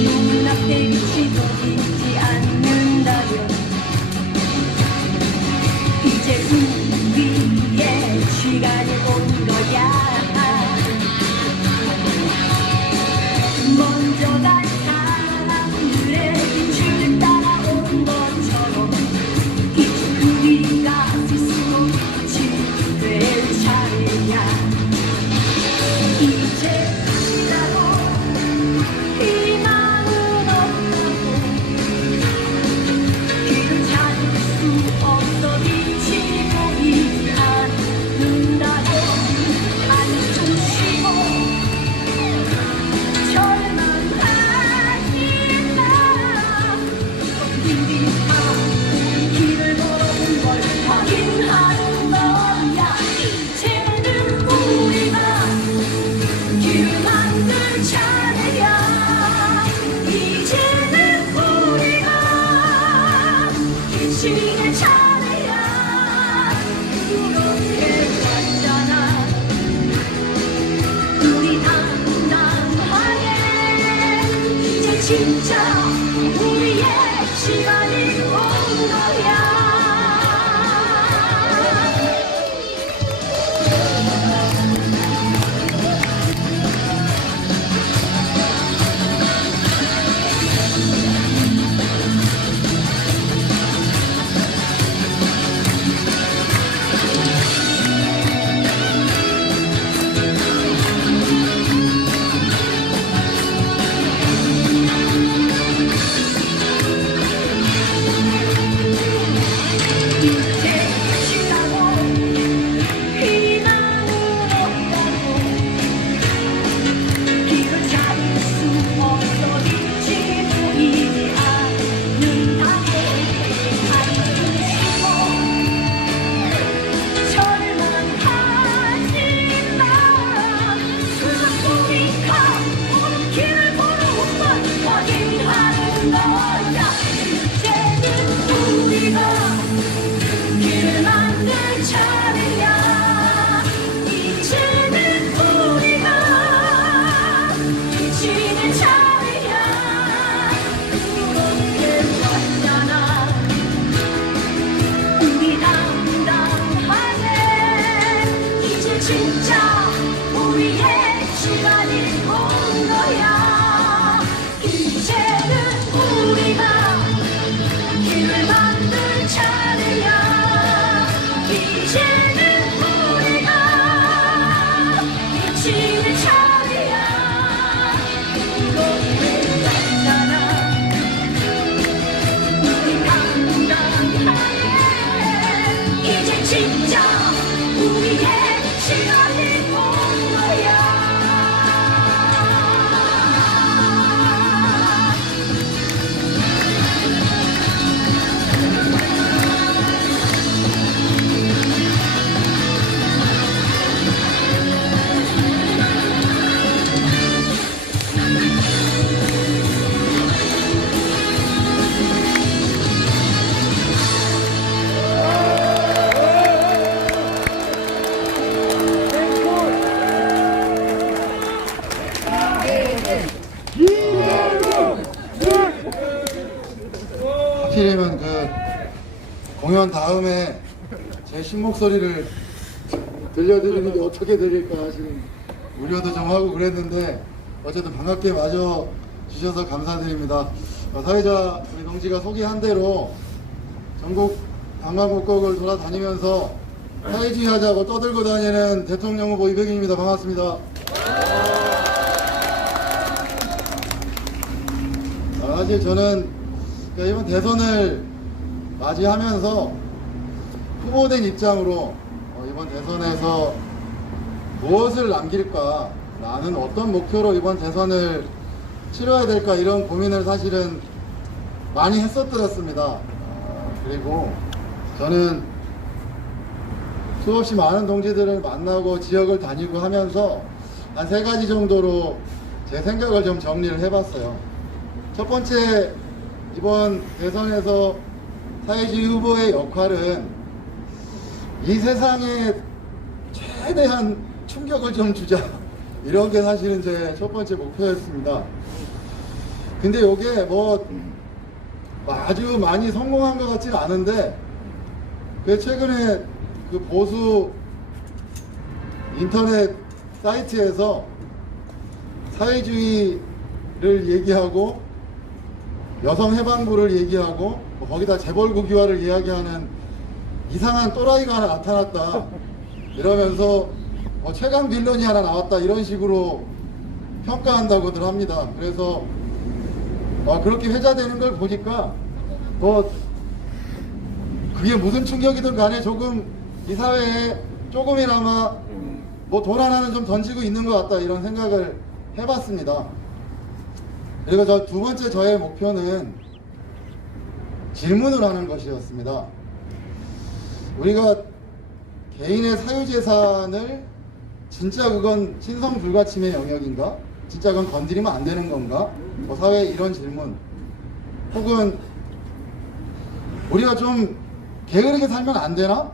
눈앞에 빛이 보이지 않는다면 이제 우리의 시간이 온 거야. 먼저 간 사람들의 빛을 따라온 것처럼 이제 우리가 스스로 빛이 될 차례야. 이제 우리라고 희망은 없다고 길을 찾을 수 없어 빛이 보이지 않는다고 한숨 쉬고 절망하지 마. 우리가 길을 걸어온 걸 확인하는 거야. 이제는 우리가 길을 만들 차례야. 이제는 우리가 빛이 될 차례야. 그렇게 왔잖아. 우리 당당하게 이제 진짜 우리의 시간이 온 거야. 이제 시라고 희망은 없다고 길을 찾을 수 없어 빛이 보이지 않는다고 한숨 쉬고 절망하지 마. 우리가 오는 길을 걸어온 걸 확인하는 거야. 이제는 우리가 길을 만들 차례야. 이제는 우리가 빛이 될 차례야. 그렇게 왔잖아. 우리 당당하게 이제 진짜 우리의 시간이 온 거야. 이제는 우리가 길을 만들 차례야. 이제는 우리가 빛이 될 차례야. 그렇게 왔잖아. 우리 당당하게 이제 진짜 우리의 시간이 온 거야. 이런 다음에 제 신목소리를 들려드리는 게 어떻게 들릴까 지금 우려도 좀 하고 그랬는데 어쨌든 반갑게 맞아주셔서 감사드립니다. 사회자 우리 동지가 소개한 대로 전국 방방곡곡을 돌아다니면서 사회주의 하자고 떠들고 다니는 대통령 후보 이백윤입니다. 반갑습니다. 사실 저는 이번 대선을 맞이하면서 후보된 입장으로 이번 대선에서 무엇을 남길까, 나는 어떤 목표로 이번 대선을 치러야 될까 이런 고민을 사실은 많이 했었더랬습니다. 그리고 저는 수없이 많은 동지들을 만나고 지역을 다니고 하면서 한 3가지 정도로 제 생각을 좀 정리를 해봤어요. 첫 번째, 이번 대선에서 사회주의 후보의 역할은 이 세상에 최대한 충격을 좀 주자, 이런 게 사실은 제 첫 번째 목표였습니다. 근데 이게 뭐 아주 많이 성공한 것 같지는 않은데, 최근에 그 보수 인터넷 사이트에서 사회주의를 얘기하고 여성 해방부를 얘기하고 거기다 재벌 국유화를 이야기하는 이상한 또라이가 하나 나타났다 이러면서 최강 빌런이 하나 나왔다 이런 식으로 평가한다고들 합니다. 그래서 그렇게 회자되는 걸 보니까 그게 무슨 충격이든 간에 조금 이 사회에 조금이나마 돈 하나는 좀 던지고 있는 것 같다 이런 생각을 해봤습니다. 그리고 두 번째 저의 목표는 질문을 하는 것이었습니다. 우리가 개인의 사유재산을 진짜 그건 신성불가침의 영역인가? 진짜 그건 건드리면 안 되는 건가? 사회에 이런 질문, 혹은 우리가 좀 게으르게 살면 안 되나?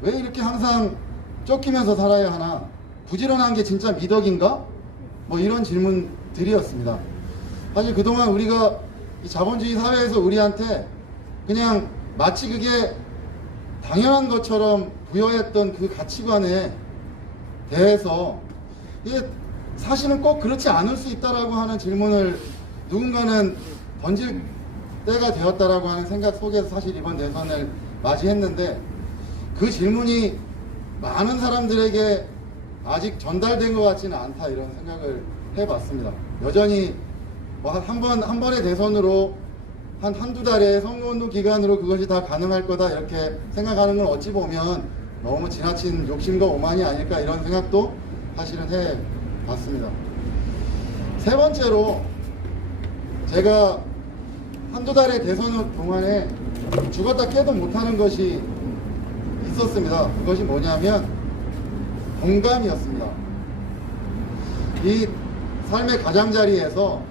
왜 이렇게 항상 쫓기면서 살아야 하나? 부지런한 게 진짜 미덕인가? 이런 질문들이었습니다. 사실 그동안 우리가 이 자본주의 사회에서 우리한테 그냥 마치 그게 당연한 것처럼 부여했던 그 가치관에 대해서 이게 사실은 꼭 그렇지 않을 수 있다라고 하는 질문을 누군가는 던질 때가 되었다라고 하는 생각 속에서 사실 이번 대선을 맞이했는데, 그 질문이 많은 사람들에게 아직 전달된 것 같지는 않다 이런 생각을 해봤습니다. 여전히 한 번의 대선으로 한두 달의 선거운동 기간으로 그것이 다 가능할 거다 이렇게 생각하는 건 어찌 보면 너무 지나친 욕심과 오만이 아닐까 이런 생각도 사실은 해봤습니다. 세 번째로, 제가 한두 달의 대선 동안에 죽었다 깨도 못하는 것이 있었습니다. 그것이 뭐냐면 공감이었습니다. 이 삶의 가장자리에서,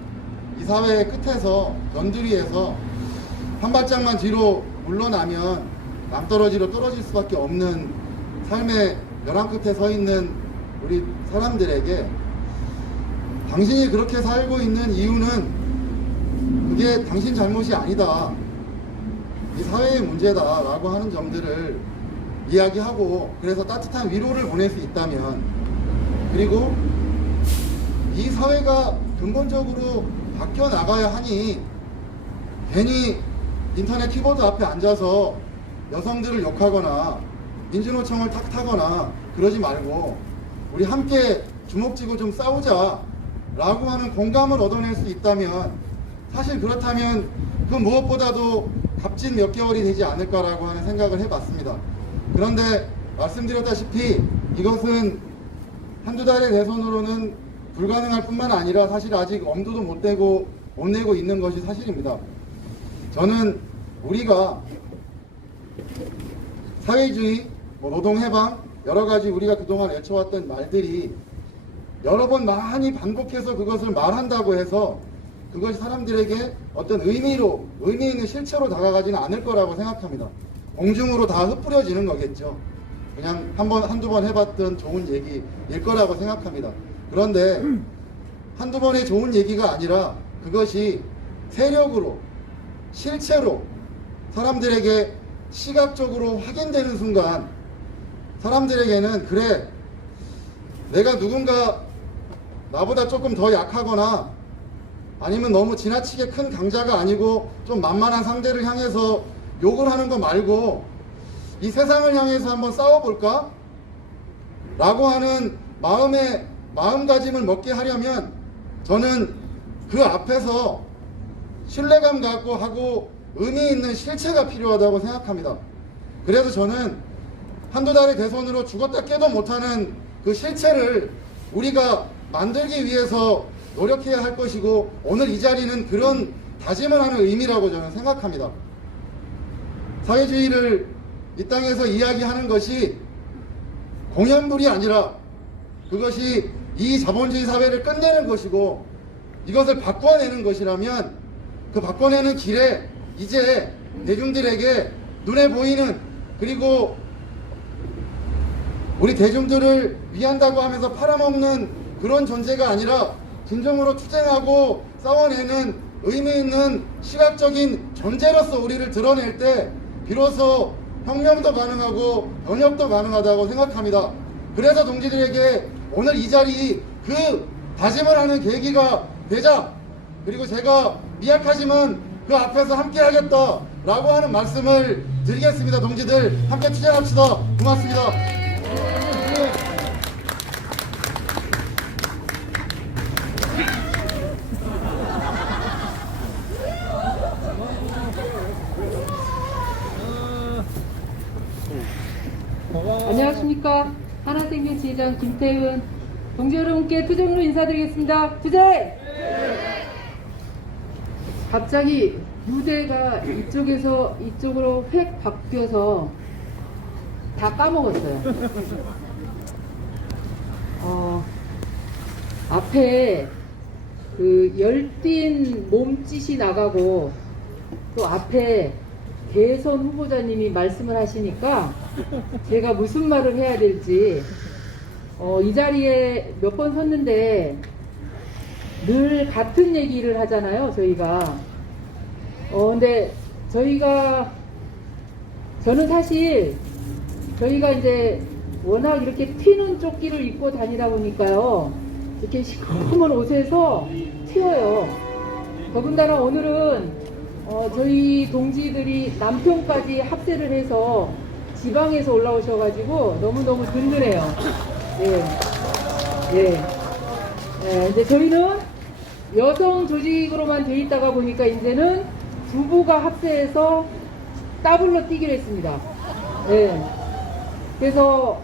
이 사회의 끝에서, 변두리에서 한 발짝만 뒤로 물러나면 낭떠러지로 떨어질 수밖에 없는 삶의 벼랑 끝에 서 있는 우리 사람들에게 당신이 그렇게 살고 있는 이유는 그게 당신 잘못이 아니다, 이 사회의 문제다 라고 하는 점들을 이야기하고, 그래서 따뜻한 위로를 보낼 수 있다면, 그리고 이 사회가 근본적으로 바뀌어 나가야 하니 괜히 인터넷 키보드 앞에 앉아서 여성들을 욕하거나 민주노총을 탓하거나 그러지 말고 우리 함께 주먹쥐고 좀 싸우자 라고 하는 공감을 얻어낼 수 있다면, 사실 그렇다면 그 무엇보다도 값진 몇 개월이 되지 않을까라고 하는 생각을 해봤습니다. 그런데 말씀드렸다시피 이것은 한두 달의 대선으로는 불가능할 뿐만 아니라 사실 아직 엄두도 못 내고 있는 것이 사실입니다. 저는 우리가 사회주의, 노동해방, 여러 가지 우리가 그동안 외쳐왔던 말들이 여러 번 많이 반복해서 그것을 말한다고 해서 그것이 사람들에게 어떤 의미 있는 실체로 다가가지는 않을 거라고 생각합니다. 공중으로 다 흩뿌려지는 거겠죠. 그냥 한두 번 해봤던 좋은 얘기일 거라고 생각합니다. 그런데 한두 번의 좋은 얘기가 아니라 그것이 세력으로, 실체로 사람들에게 시각적으로 확인되는 순간 사람들에게는 그래, 내가 누군가 나보다 조금 더 약하거나 아니면 너무 지나치게 큰 강자가 아니고 좀 만만한 상대를 향해서 욕을 하는 거 말고 이 세상을 향해서 한번 싸워볼까? 라고 하는 마음가짐을 먹게 하려면 저는 그 앞에서 신뢰감 갖고 하고 의미 있는 실체가 필요하다고 생각합니다. 그래서 저는 한두 달의 대선으로 죽었다 깨도 못하는 그 실체를 우리가 만들기 위해서 노력해야 할 것이고, 오늘 이 자리는 그런 다짐을 하는 의미라고 저는 생각합니다. 사회주의를 이 땅에서 이야기하는 것이 공연불이 아니라 그것이 이 자본주의 사회를 끝내는 것이고, 이것을 바꿔내는 것이라면 그 바꿔내는 길에 이제 대중들에게 눈에 보이는, 그리고 우리 대중들을 위한다고 하면서 팔아먹는 그런 존재가 아니라 진정으로 투쟁하고 싸워내는 의미 있는 시각적인 존재로서 우리를 드러낼 때 비로소 혁명도 가능하고 변혁도 가능하다고 생각합니다. 그래서 동지들에게 오늘 이 자리 그 다짐을 하는 계기가 되자, 그리고 제가 미약하지만 그 앞에서 함께 하겠다라고 하는 말씀을 드리겠습니다. 동지들 함께 투쟁합시다. 고맙습니다. 안녕하십니까. 하나생명 지회장 김태은. 동지 여러분께 투쟁으로 인사드리겠습니다. 투쟁! 갑자기 무대가 이쪽에서 이쪽으로 획 바뀌어서 다 까먹었어요. 앞에 그 열띤 몸짓이 나가고 또 앞에 대선 후보자님이 말씀을 하시니까 제가 무슨 말을 해야 될지, 이 자리에 몇 번 섰는데 늘 같은 얘기를 하잖아요, 저희가. 근데 저는 사실 저희가 이제 워낙 이렇게 튀는 조끼를 입고 다니다 보니까요, 이렇게 시커먼 옷에서 튀어요. 더군다나 오늘은 저희 동지들이 남편까지 합세를 해서 지방에서 올라오셔가지고 너무너무 든든해요. 이제 저희는 여성 조직으로만 돼 있다가 보니까 이제는 부부가 합세해서 더블로 뛰기로 했습니다. 그래서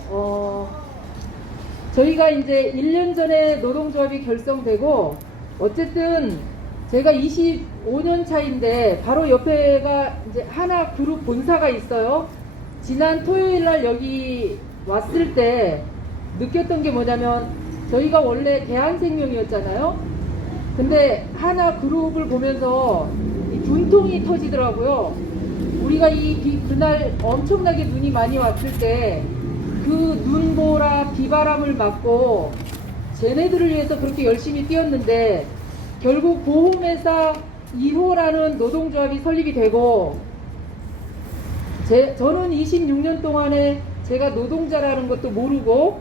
저희가 이제 1년 전에 노동조합이 결성되고, 어쨌든 제가 25년 차인데 바로 옆에가 이제 하나 그룹 본사가 있어요. 지난 토요일 날 여기 왔을 때 느꼈던 게 뭐냐면, 저희가 원래 대한생명이었잖아요. 근데 하나 그룹을 보면서 이 분통이 터지더라고요. 우리가 그날 엄청나게 눈이 많이 왔을 때 그 눈보라 비바람을 맞고 쟤네들을 위해서 그렇게 열심히 뛰었는데, 결국 보험회사 2호라는 노동조합이 설립이 되고, 저는 26년 동안에 제가 노동자라는 것도 모르고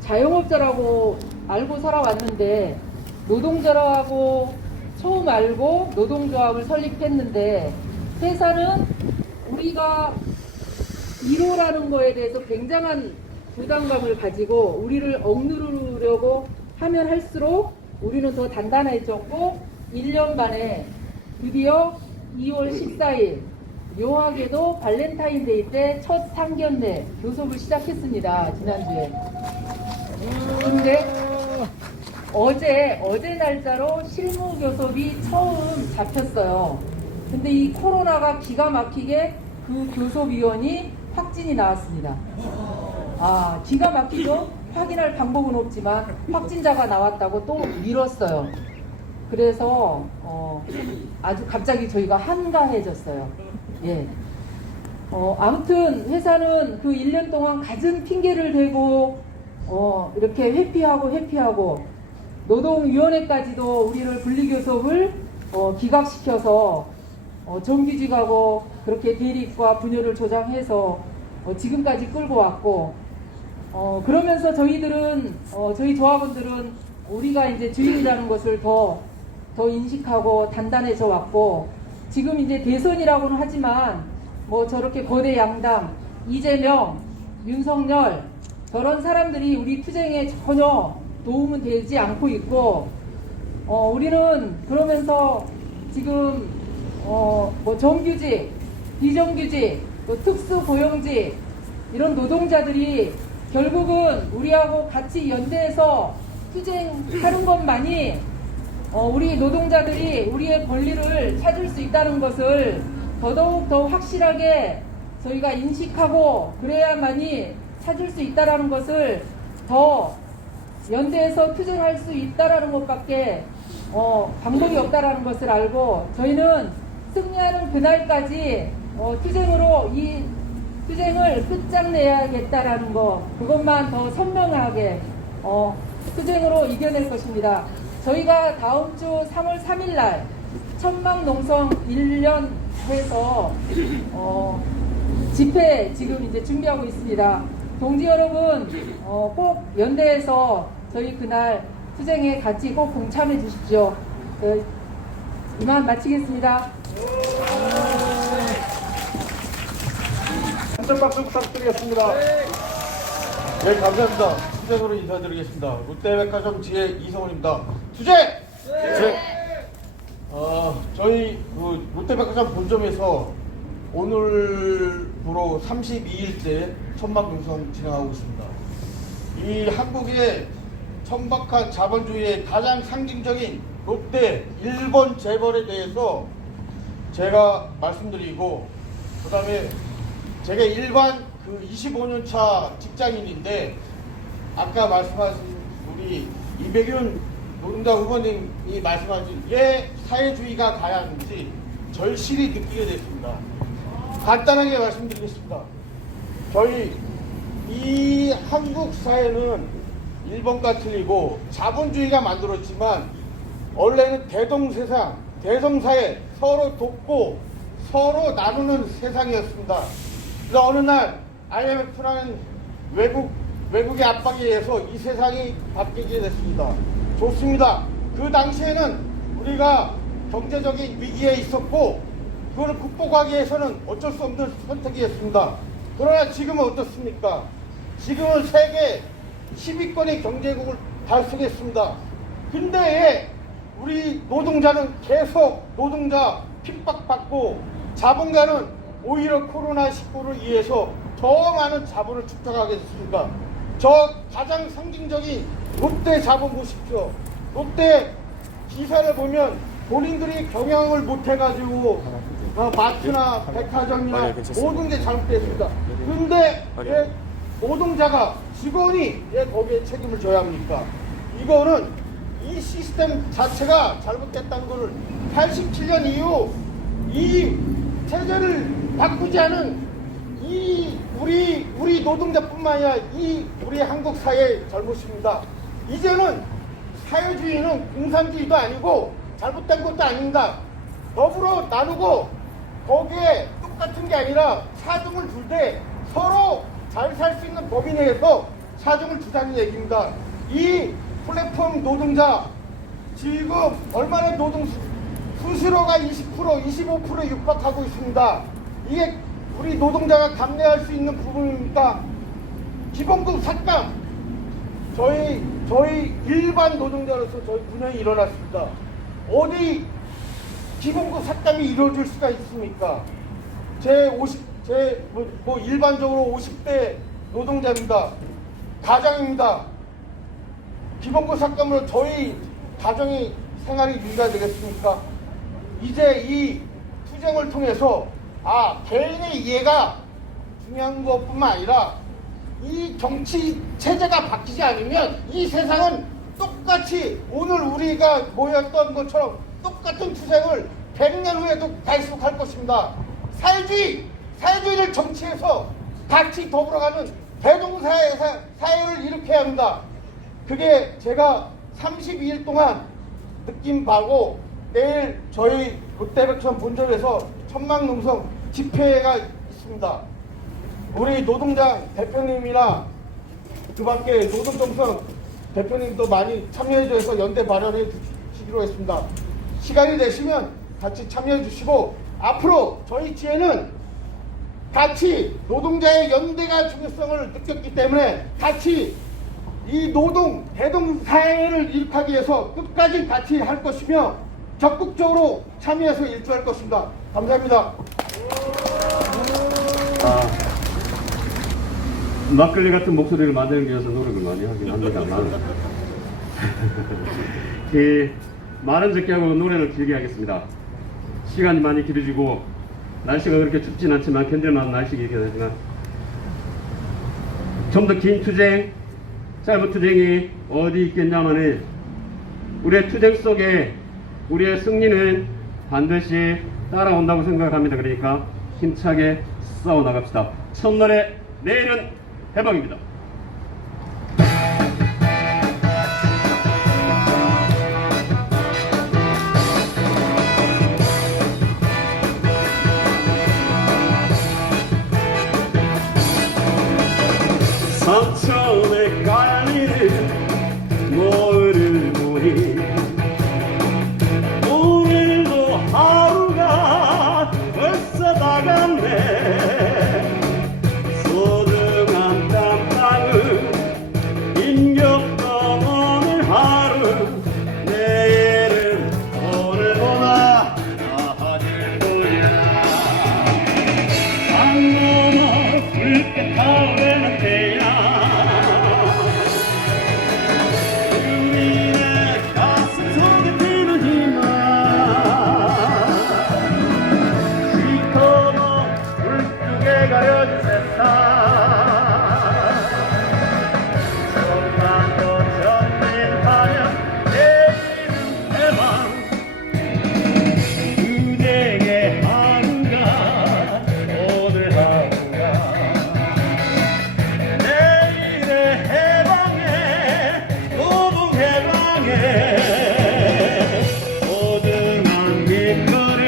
자영업자라고 알고 살아왔는데, 노동자라고 처음 알고 노동조합을 설립했는데, 회사는 우리가 1호라는 거에 대해서 굉장한 부담감을 가지고 우리를 억누르려고 하면 할수록 우리는 더 단단해졌고, 1년 만에 드디어 2월 14일 묘하게도 발렌타인데이 때 첫 상견례 교섭을 시작했습니다. 지난주에. 근데 어제 날짜로 실무 교섭이 처음 잡혔어요. 근데 이 코로나가 기가 막히게 그 교섭위원이 확진이 나왔습니다. 기가 막히죠? 확인할 방법은 없지만 확진자가 나왔다고 또 미뤘어요. 그래서 아주 갑자기 저희가 한가해졌어요. 아무튼 회사는 그 1년 동안 갖은 핑계를 대고 이렇게 회피하고 노동위원회까지도 우리를 분리교섭을 기각시켜서 정규직하고 그렇게 대립과 분열을 조장해서 지금까지 끌고 왔고, 그러면서 저희들은 저희 조합원들은 우리가 이제 주인이라는 것을 더 인식하고 단단해져 왔고, 지금 이제 대선이라고는 하지만 뭐 저렇게 거대 양당 이재명, 윤석열 저런 사람들이 우리 투쟁에 전혀 도움은 되지 않고 있고, 우리는 그러면서 지금 뭐 정규직, 비정규직, 또 특수고용직 이런 노동자들이 결국은 우리하고 같이 연대해서 투쟁하는 것만이 우리 노동자들이 우리의 권리를 찾을 수 있다는 것을 더더욱 더 확실하게 저희가 인식하고, 그래야만이 찾을 수 있다는 것을 더 연대해서 투쟁할 수 있다는 것밖에 방법이 없다는 것을 알고, 저희는 승리하는 그날까지 투쟁으로 이 투쟁을 끝장내야겠다라는 것, 그것만 더 선명하게 투쟁으로 이겨낼 것입니다. 저희가 다음 주 3월 3일 날 천막농성 1년 해서 집회 지금 이제 준비하고 있습니다. 동지 여러분 꼭 연대해서 저희 그날 투쟁에 같이 꼭 동참해 주십시오. 이만 마치겠습니다. 한점 박수 부탁드리겠습니다. 네, 감사합니다. 투쟁으로 인사드리겠습니다. 롯데백화점 지혜 이성훈입니다. 투쟁! 네. 저희 그 롯데백화점 본점에서 오늘부로 32일째 천막농성 진행하고 있습니다. 이 한국의 천박한 자본주의의 가장 상징적인 롯데 일본 재벌에 대해서 제가 말씀드리고, 그 다음에 제가 일반 그 25년 차 직장인인데, 아까 말씀하신 우리 이백윤 노동자 후보님이 말씀하신 왜 사회주의가 가야 하는지 절실히 느끼게 됐습니다. 간단하게 말씀드리겠습니다. 저희 이 한국 사회는 일본과 틀리고 자본주의가 만들었지만 원래는 대동세상, 대성사회, 서로 돕고 서로 나누는 세상이었습니다. 그래서 어느 날 IMF라는 외국의 압박에 의해서 이 세상이 바뀌게 됐습니다. 좋습니다. 그 당시에는 우리가 경제적인 위기에 있었고, 그걸 극복하기 위해서는 어쩔 수 없는 선택이었습니다. 그러나 지금은 어떻습니까? 지금은 세계 10위권의 경제국을 달성했습니다. 근데 왜 우리 노동자는 계속 노동자 핍박받고, 자본가는 오히려 코로나19를 위해서 더 많은 자본을 축적하게 됐습니까? 저 가장 상징적인 롯데 자본 보십시오. 롯데 기사를 보면 본인들이 경영을 못해가지고 마트나 백화점이나 모든 게 잘못됐습니다. 근데 왜 노동자가, 직원이 왜 거기에 책임을 져야 합니까? 이거는 이 시스템 자체가 잘못됐다는 것을 87년 이후 이 체제를 바꾸지 않은 이 우리 노동자뿐만 아니라 이 우리 한국 사회의 잘못입니다. 이제는 사회주의는 공산주의도 아니고 잘못된 것도 아닙니다. 더불어 나누고 거기에 똑같은 게 아니라 사중을 둘 때 서로 잘 살 수 있는 법인 내에서 사중을 두자는 얘기입니다. 이 플랫폼 노동자 지금 얼마나 노동 수수료가 20%, 25% 육박하고 있습니다. 이게 우리 노동자가 감내할 수 있는 부분입니까? 기본급 삭감. 저희 일반 노동자로서 저희 분연이 일어났습니다. 어디 기본급 삭감이 이루어질 수가 있습니까? 뭐 일반적으로 50대 노동자입니다. 가장입니다. 기본급 삭감으로 저희 가정이 생활이 유지가 되겠습니까? 이제 이 투쟁을 통해서 개인의 이해가 중요한 것뿐만 아니라 이 정치 체제가 바뀌지 않으면 이 세상은 똑같이 오늘 우리가 모였던 것처럼 똑같은 투쟁을 100년 후에도 계속할 것입니다. 사회주의를 정치해서 같이 더불어가는 대동사회를 일으켜야 합니다. 그게 제가 32일 동안 느낀 바고, 내일 저희 롯데백화점 본점에서 천막농성 집회가 있습니다. 우리 노동장 대표님이나 그 밖에 노동정선 대표님도 많이 참여해 주셔서 연대 발언해 주시기로 했습니다. 시간이 되시면 같이 참여해 주시고, 앞으로 저희 지혜는 같이 노동자의 연대가 중요성을 느꼈기 때문에 같이 이 노동 대동사회를 이룩하기 위해서 끝까지 같이 할 것이며 적극적으로 참여해서 일조할 것입니다. 감사합니다. 막걸리 같은 목소리를 만들기 위해서 노력을 많이 하긴 합니다만 말은 적게 하고 노래를 길게 하겠습니다. 시간이 많이 길어지고 날씨가 그렇게 춥진 않지만 견딜만한 날씨이긴 하지만 좀 더 긴 투쟁, 짧은 투쟁이 어디 있겠냐면은 우리의 투쟁 속에 우리의 승리는 반드시 따라온다고 생각합니다. 그러니까 힘차게 싸워나갑시다. 첫날의 내일은 해방입니다. 삼천에 깔리는 노을을 보니 오늘도 하루가 벌써 다 갔네. 소중한 땀방울 힘겹던 오늘 하루 내일은 오늘보다 나아질 거야. 강 넘어 붉게 타오르는 태양 우리네 가슴 속에 피는 희망 시커먼 붉게 가려진 세상 정말로 전진하면 내일은 해방 투쟁의 하루가 오늘 하루가 내일의 해방에 노동 해방에 소중한 빛거는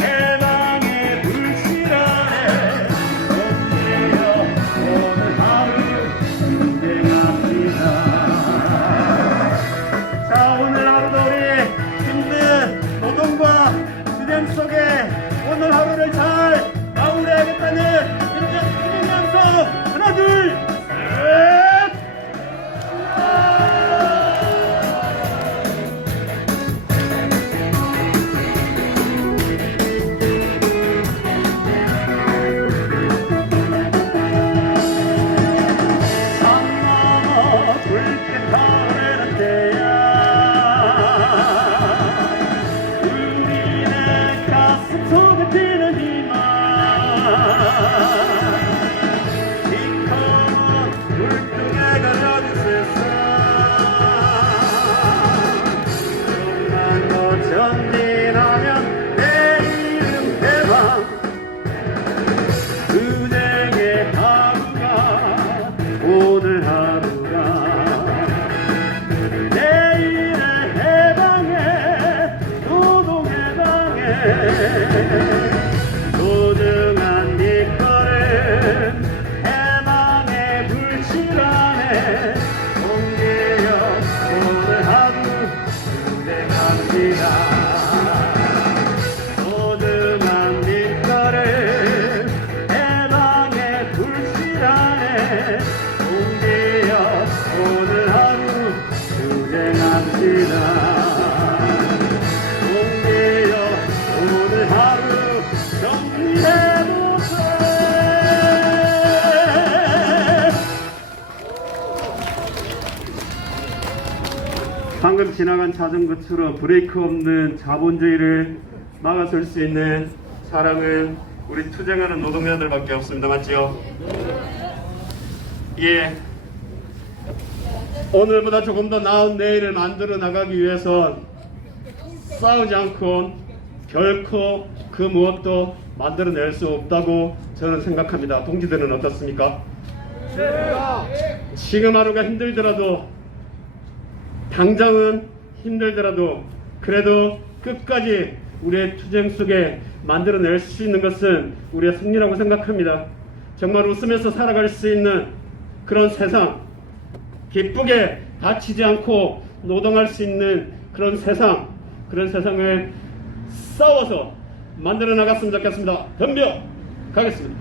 해방의 불씨 아래 옮기려 오늘 하루 투쟁합니다. 자, 오늘 하루도 우리 힘든 노동과 투쟁 속에 오늘 하루를 잘 마무리하겠다는 힘든 투쟁 양성 하나 둘 셋. 산 넘어 붉게 타오르는 태양 우리네 가슴 속에 피는 희망 시커먼 물등에 가려진 세상 정말로 전진하면 내일은 해방 투쟁의 하루가 오늘 하루가 내일의 해방에 노동 해방에 소중한 빛거는 해방의 불씨 안에 옮기려 오늘 하루 투쟁합니다. 소중한 빛거는 해방의 불씨 안에 옮기려 오늘 하루 투쟁합니다. 옮기려 오늘 하루 정리해보세. 방금 지나간 자전거처럼 브레이크 없는 자본주의를 막아설 수 있는 사람은 우리 투쟁하는 노동자들밖에 없습니다. 맞지요? 예. 오늘보다 조금 더 나은 내일을 만들어 나가기 위해선 싸우지 않고 결코 그 무엇도 만들어낼 수 없다고 저는 생각합니다. 동지들은 어떻습니까? 지금 하루가 힘들더라도 당장은 힘들더라도 그래도 끝까지 우리의 투쟁 속에 만들어낼 수 있는 것은 우리의 승리라고 생각합니다. 정말 웃으면서 살아갈 수 있는 그런 세상, 기쁘게 다치지 않고 노동할 수 있는 그런 세상, 그런 세상을 싸워서 만들어 나갔으면 좋겠습니다. 덤벼 가겠습니다.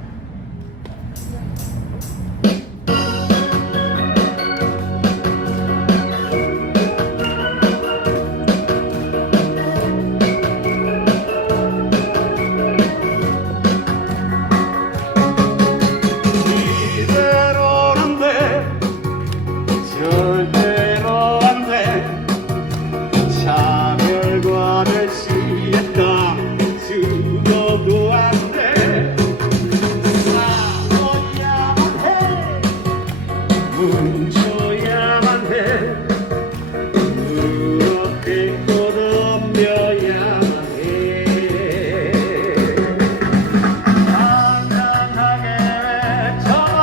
이대로는 돼 절대로 안 돼 차별과 멸시의 땅 죽어도 안 돼 싸워야만 해 뭉쳐야만 해 무릎 꿇고 덤벼야만 해 당당하게 외쳐봐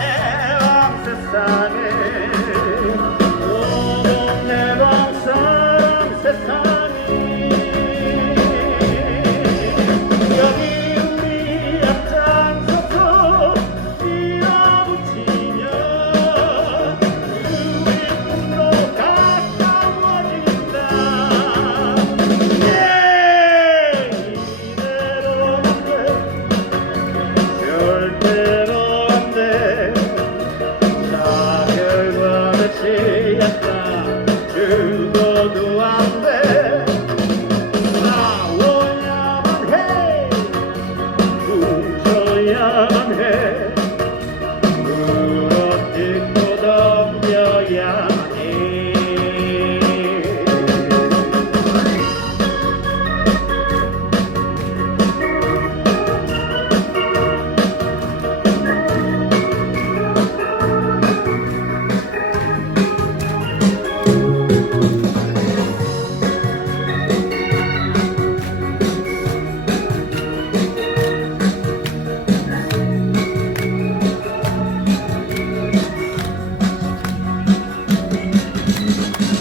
해방 세상에 모든 해방상 세상이 여기 우리 앞장서서 밀어붙이며 우리 꿈도 가까워진다 이대로는 절대로 안 돼 차별과 멸시였다 죽어도 안 돼 싸워야만 해 뭉쳐야만 해 무릎 꿇고 덤벼야만 해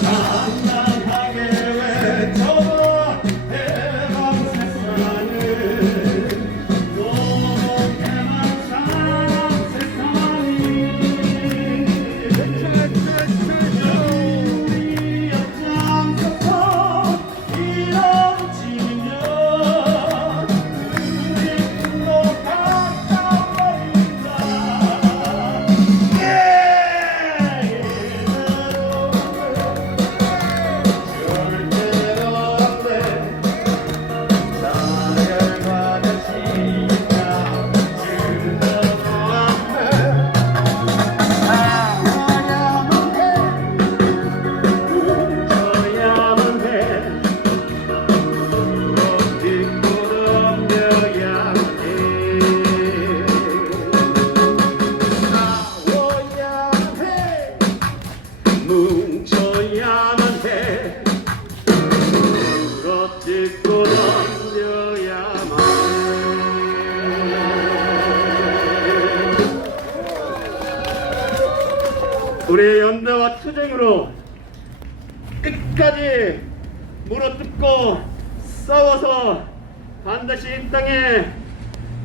당당하게 외쳐봐 해방 세상을 모든 해방상 세상이 우리 앞장서서 밀어붙이며 우리 꿈도 가까워진다 절대로 안 돼 차별과 멸시가 죽어도 안 돼 싸워야만 해 뭉쳐야만 해 무릎 꿇고 덤벼야만 해 싸워야만 해 뭉쳐야만 해 무릎 꿇고 덤벼야만 우리의 연대와 투쟁으로 끝까지 물어뜯고 싸워서 반드시 이 땅에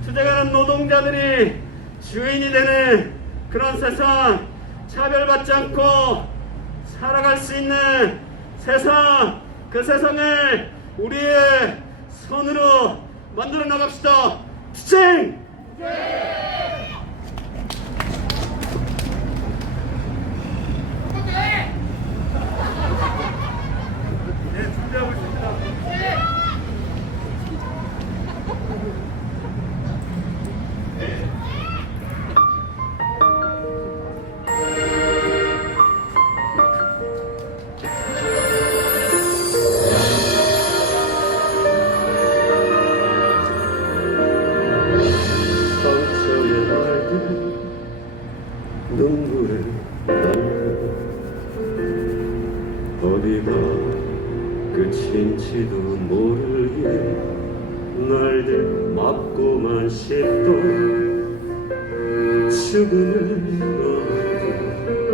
투쟁하는 노동자들이 주인이 되는 그런 세상, 차별받지 않고 살아갈 수 있는 세상, 그 세상을 우리의 손으로 만들어 나갑시다. 투쟁! 준비하고 있습니다. 상처의 날들 눈물을 어디가 끝인지도 모르게 날들 맞고만 싶던 죽음을 알고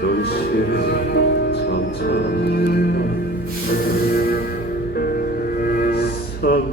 현실에 점차 사고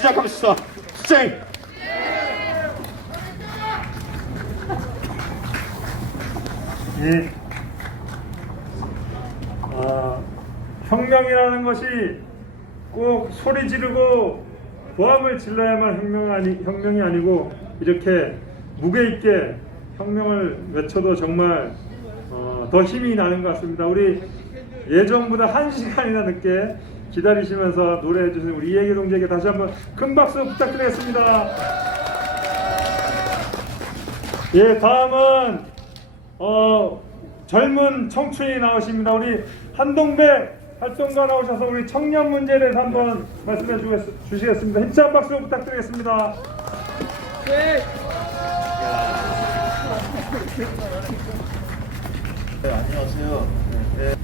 시작합시다. 투쟁. 예. 혁명이라는 것이 꼭 소리 지르고 고함을 질러야만 혁명이 아니고 이렇게 무게 있게 혁명을 외쳐도 정말 더 힘이 나는 것 같습니다. 우리 예정보다 1시간이나 늦게 기다리시면서 노래해 주신 우리 이혜기 동지에게 다시 한번 큰 박수 부탁드리겠습니다. 예, 다음은 젊은 청춘이 나오십니다. 우리 한동백 활동가 나오셔서 우리 청년 문제에 대해서 한번 말씀해 주시겠습니다. 힘찬 박수 부탁드리겠습니다. 네, 안녕하세요. 네,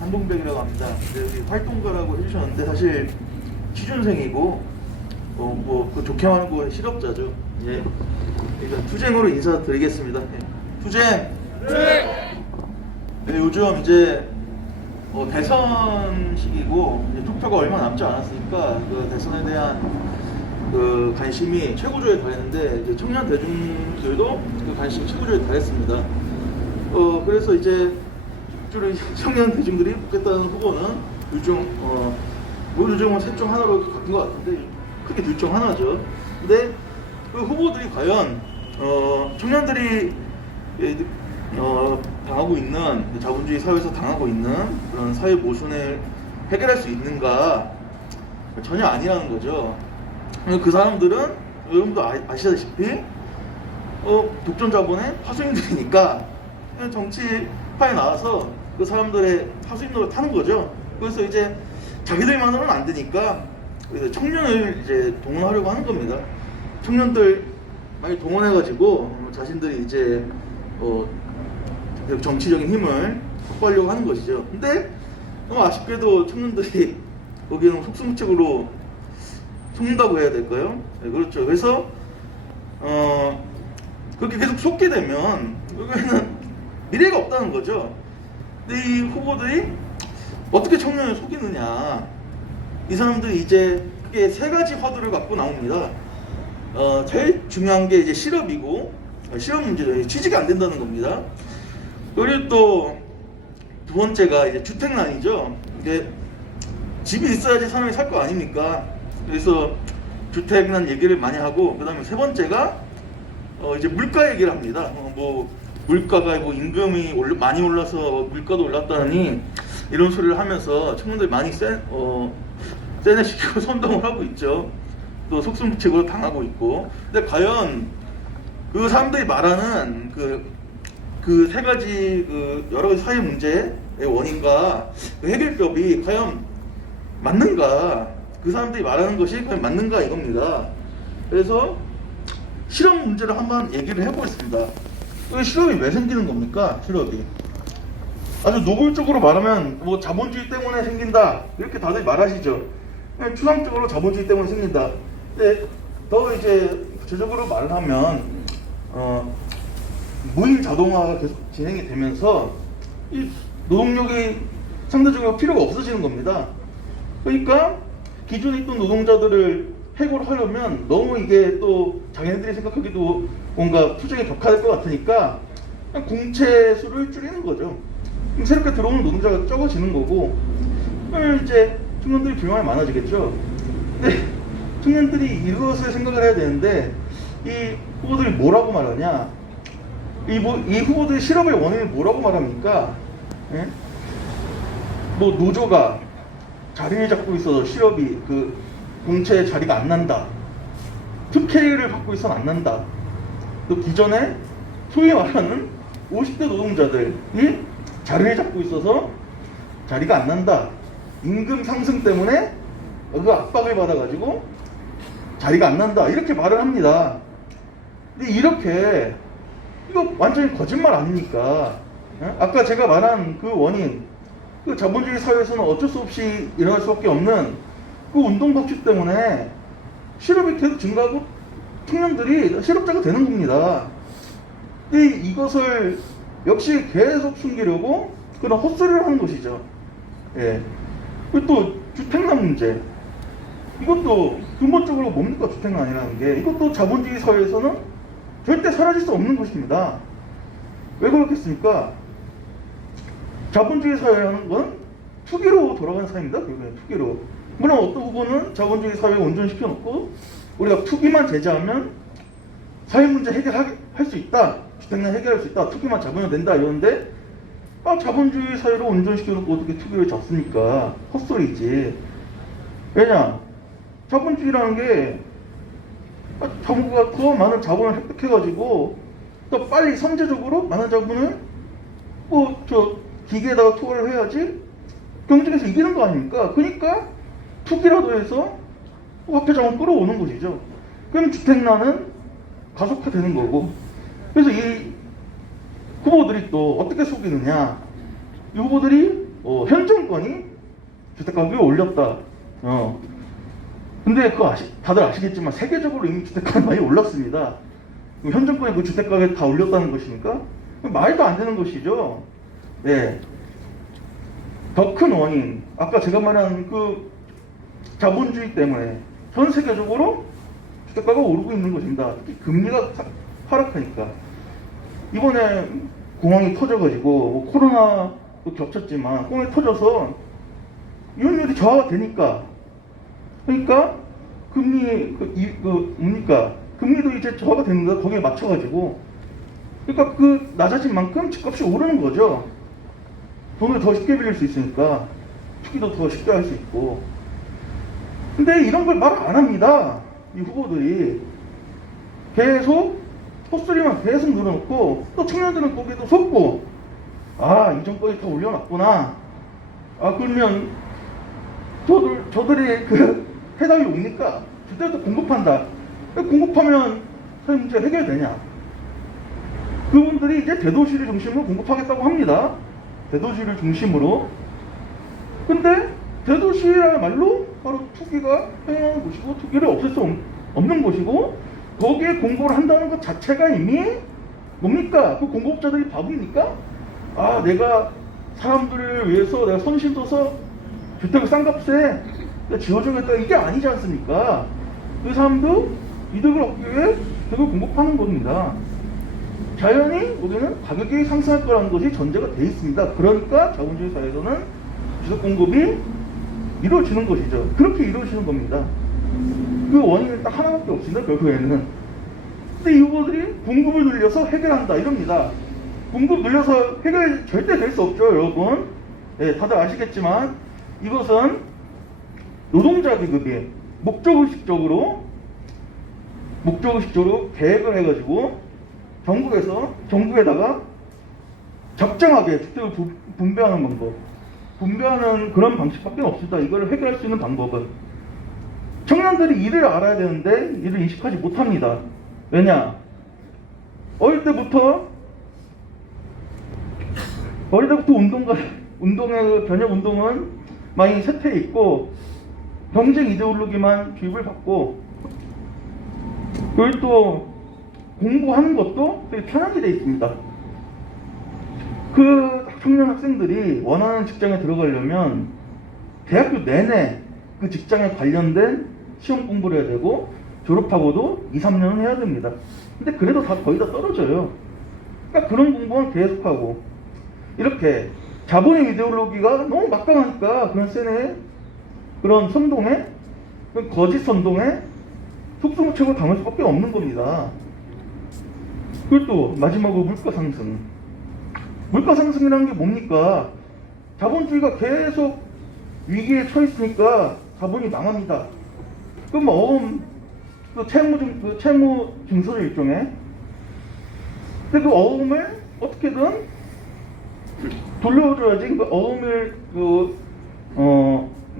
한동백이라고 합니다. 네, 여기 활동가라고 해주셨는데 사실 취준생이고 그 좋게 말하는 거 실업자죠. 예, 일단 투쟁으로 인사드리겠습니다. 네. 투쟁. 네, 요즘 이제 대선 시기고 이제 투표가 얼마 남지 않았으니까 그 대선에 대한 그 관심이 최고조에 달했는데 이제 청년 대중들도 그 관심이 최고조에 달했습니다. 그래서 이제 주로 청년 대중들이 뽑겠다는 후보는 요즘은 셋 중 하나로 바뀐 것 같은데 크게 둘 중 하나죠. 근데 그 후보들이 과연 청년들이 당하고 있는 자본주의 사회에서 당하고 있는 그런 사회 모순을 해결할 수 있는가? 전혀 아니라는 거죠. 그 사람들은 여러분도 아시다시피 독점 자본의 하수인들이니까 정치파에 나와서 그 사람들의 하수인 노릇 타는 거죠. 그래서 이제 자기들만으로는 안 되니까 청년을 이제 동원하려고 하는 겁니다. 청년들 많이 동원해가지고 자신들이 이제 정치적인 힘을 확보하려고 하는 것이죠. 근데 너무 아쉽게도 청년들이 거기에는 속수무책으로 속는다고 해야 될까요? 네, 그렇죠. 그래서 그렇게 계속 속게 되면 여기에는 미래가 없다는 거죠. 근데 이 후보들이 어떻게 청년을 속이느냐? 이 사람들이 이제 크게 세 가지 화두를 갖고 나옵니다. 제일 중요한 게 이제 실업이고 실업 문제죠. 취직이 안 된다는 겁니다. 그리고 또 두 번째가 이제 주택난이죠. 이게 집이 있어야지 사람이 살 거 아닙니까? 그래서 주택난 얘기를 많이 하고 그다음에 세 번째가 이제 물가 얘기를 합니다. 물가가 임금이 많이 올라서 물가도 올랐다니 이런 소리를 하면서 청년들 많이 세뇌시키고 선동을 하고 있죠. 또 속수무책으로 당하고 있고. 근데 과연 그 사람들이 말하는 그 세 가지 여러 가지 사회 문제의 원인과 그 해결법이 과연 맞는가? 그 사람들이 말하는 것이 과연 맞는가 이겁니다. 그래서 실업 문제를 한번 얘기를 해보겠습니다. 실업이 왜 생기는 겁니까? 실업이 아주 노골적으로 말하면 자본주의 때문에 생긴다 이렇게 다들 말하시죠. 추상적으로 자본주의 때문에 생긴다. 근데 더 이제 구체적으로 말을 하면 무인 자동화가 계속 진행이 되면서 이 노동력이 상대적으로 필요가 없어지는 겁니다. 그러니까 기존에 있던 노동자들을 해고하려면 너무 이게 또 자기네들이 생각하기도 뭔가 투쟁이 격화될 것 같으니까 그냥 공채 수를 줄이는 거죠. 그럼 새롭게 들어오는 노동자가 적어지는 거고, 그러면 이제 청년들이 불만이 많아지겠죠. 근데 청년들이 이것을 생각을 해야 되는데 이 후보들이 뭐라고 말하냐? 이 후보들이 실업의 원인을 뭐라고 말합니까? 예? 노조가 자리를 잡고 있어서 실업이 공채에 자리가 안 난다. 특혜를 받고 있어서 안 난다. 또 기존에 소위 말하는 50대 노동자들이 자리를 잡고 있어서 자리가 안 난다. 임금 상승 때문에 그 압박을 받아가지고 자리가 안 난다. 이렇게 말을 합니다. 근데 이거 완전히 거짓말 아닙니까? 아까 제가 말한 그 원인, 그 자본주의 사회에서는 어쩔 수 없이 일어날 수밖에 없는 그 운동 법칙 때문에 실업이 계속 증가하고 청년들이 실업자가 되는 겁니다. 근데 이것을 역시 계속 숨기려고 그런 헛소리를 하는 것이죠. 예. 그리고 또 주택난 문제. 이것도 근본적으로 뭡니까? 주택난이라는 게 이것도 자본주의 사회에서는 절대 사라질 수 없는 것입니다. 왜 그렇겠습니까? 자본주의 사회라는 건 투기로 돌아가는 사회입니다. 결국엔 투기로. 물론 어떤 부분은 자본주의 사회에 온전시켜 놓고 우리가 투기만 제재하면 사회 문제 해결할 수 있다. 주택난 해결할 수 있다. 투기만 잡으면 된다. 이러는데 자본주의 사회로 온전시켜 놓고 어떻게 투기를 잡습니까? 헛소리지. 왜냐? 자본주의라는 게 정부가 더 많은 자본을 획득해가지고 또 빨리 선제적으로 많은 자본을 기계에다가 투하를 해야지 경쟁에서 이기는 거 아닙니까? 그러니까 투기라도 해서 화폐 자본 끌어오는 것이죠. 그럼 주택난은 가속화되는 거고. 그래서 이 후보들이 또 어떻게 속이느냐? 이 후보들이 현 정권이 주택가격을 올렸다. 근데 그거 다들 아시겠지만 세계적으로 이미 주택가격이 많이 올랐습니다. 현 정권이 그 주택가격을 다 올렸다는 것이니까 말도 안 되는 것이죠. 네. 더 큰 원인, 아까 제가 말한 그 자본주의 때문에 전 세계적으로 주택가가 오르고 있는 것입니다. 특히 금리가 하락하니까. 이번에 공황이 터져가지고 코로나도 겹쳤지만 공황이 터져서 이혼율이 저하가 되니까, 그러니까 금리 금리도 이제 저하가 되는 거야. 거기에 맞춰가지고. 그러니까 그 낮아진 만큼 집값이 오르는 거죠. 돈을 더 쉽게 빌릴 수 있으니까 투기도 더 쉽게 할 수 있고. 근데 이런 걸 말 안 합니다. 이 후보들이 계속 헛소리만 계속 늘어놓고 또 청년들은 거기에도 속고, 이 정권이 다 올려놨구나. 그러면 저들이 그 해답이 뭡니까? 주택도 공급한다. 공급하면 사회 문제가 해결되냐? 그분들이 이제 대도시를 중심으로 공급하겠다고 합니다. 대도시를 중심으로. 근데 대도시라말로 바로 투기가 행하는 곳이고 투기를 없앨 수 없는 곳이고, 거기에 공급을 한다는 것 자체가 이미 뭡니까? 그 공급자들이 바보입니까? 내가 사람들을 위해서 내가 손실둬서 주택을 싼 값에 지어주겠다, 이게 아니지 않습니까? 그 사람도 이득을 얻기 위해 주택을 공급하는 겁니다. 자연히 우리는 가격이 상승할 거라는 것이 전제가 돼 있습니다. 그러니까 자본주의 사회에서는 주택 공급이 이루어지는 것이죠. 그렇게 이루어지는 겁니다. 그 원인은 딱 하나밖에 없습니다. 결국에는. 근데 이 후보들이 공급을 늘려서 해결한다 이럽니다. 공급 늘려서 해결 절대 될 수 없죠, 여러분. 네, 다들 아시겠지만 이것은 노동자 계급이 목적의식적으로 계획을 해가지고 정부에다가 적정하게 주택을 분배하는 방법, 분배하는 그런 방식밖에 없습니다. 이걸 해결할 수 있는 방법은. 청년들이 이를 알아야 되는데 이를 인식하지 못합니다. 왜냐? 어릴 때부터 변혁 운동은 많이 쇠퇴해 있고 경쟁 이데올로기만 주입을 받고, 그리고 또 공부하는 것도 되게 편하게 되어 있습니다. 그 청년 학생들이 원하는 직장에 들어가려면 대학교 내내 그 직장에 관련된 시험 공부를 해야 되고 졸업하고도 2-3년은 해야 됩니다. 근데 그래도 거의 다 떨어져요. 그러니까 그런 공부만 계속하고, 이렇게 자본의 이데올로기가 너무 막강하니까 그런 선동에, 거짓 선동에 속수무책을 당할 수밖에 없는 겁니다. 그리고 또 마지막으로 물가 상승. 물가 상승이라는 게 뭡니까? 자본주의가 계속 위기에 처했으니까 자본이 망합니다. 그럼 채무 증설 일종의. 근데 그 어음을 어떻게든 돌려줘야지. 그 어음을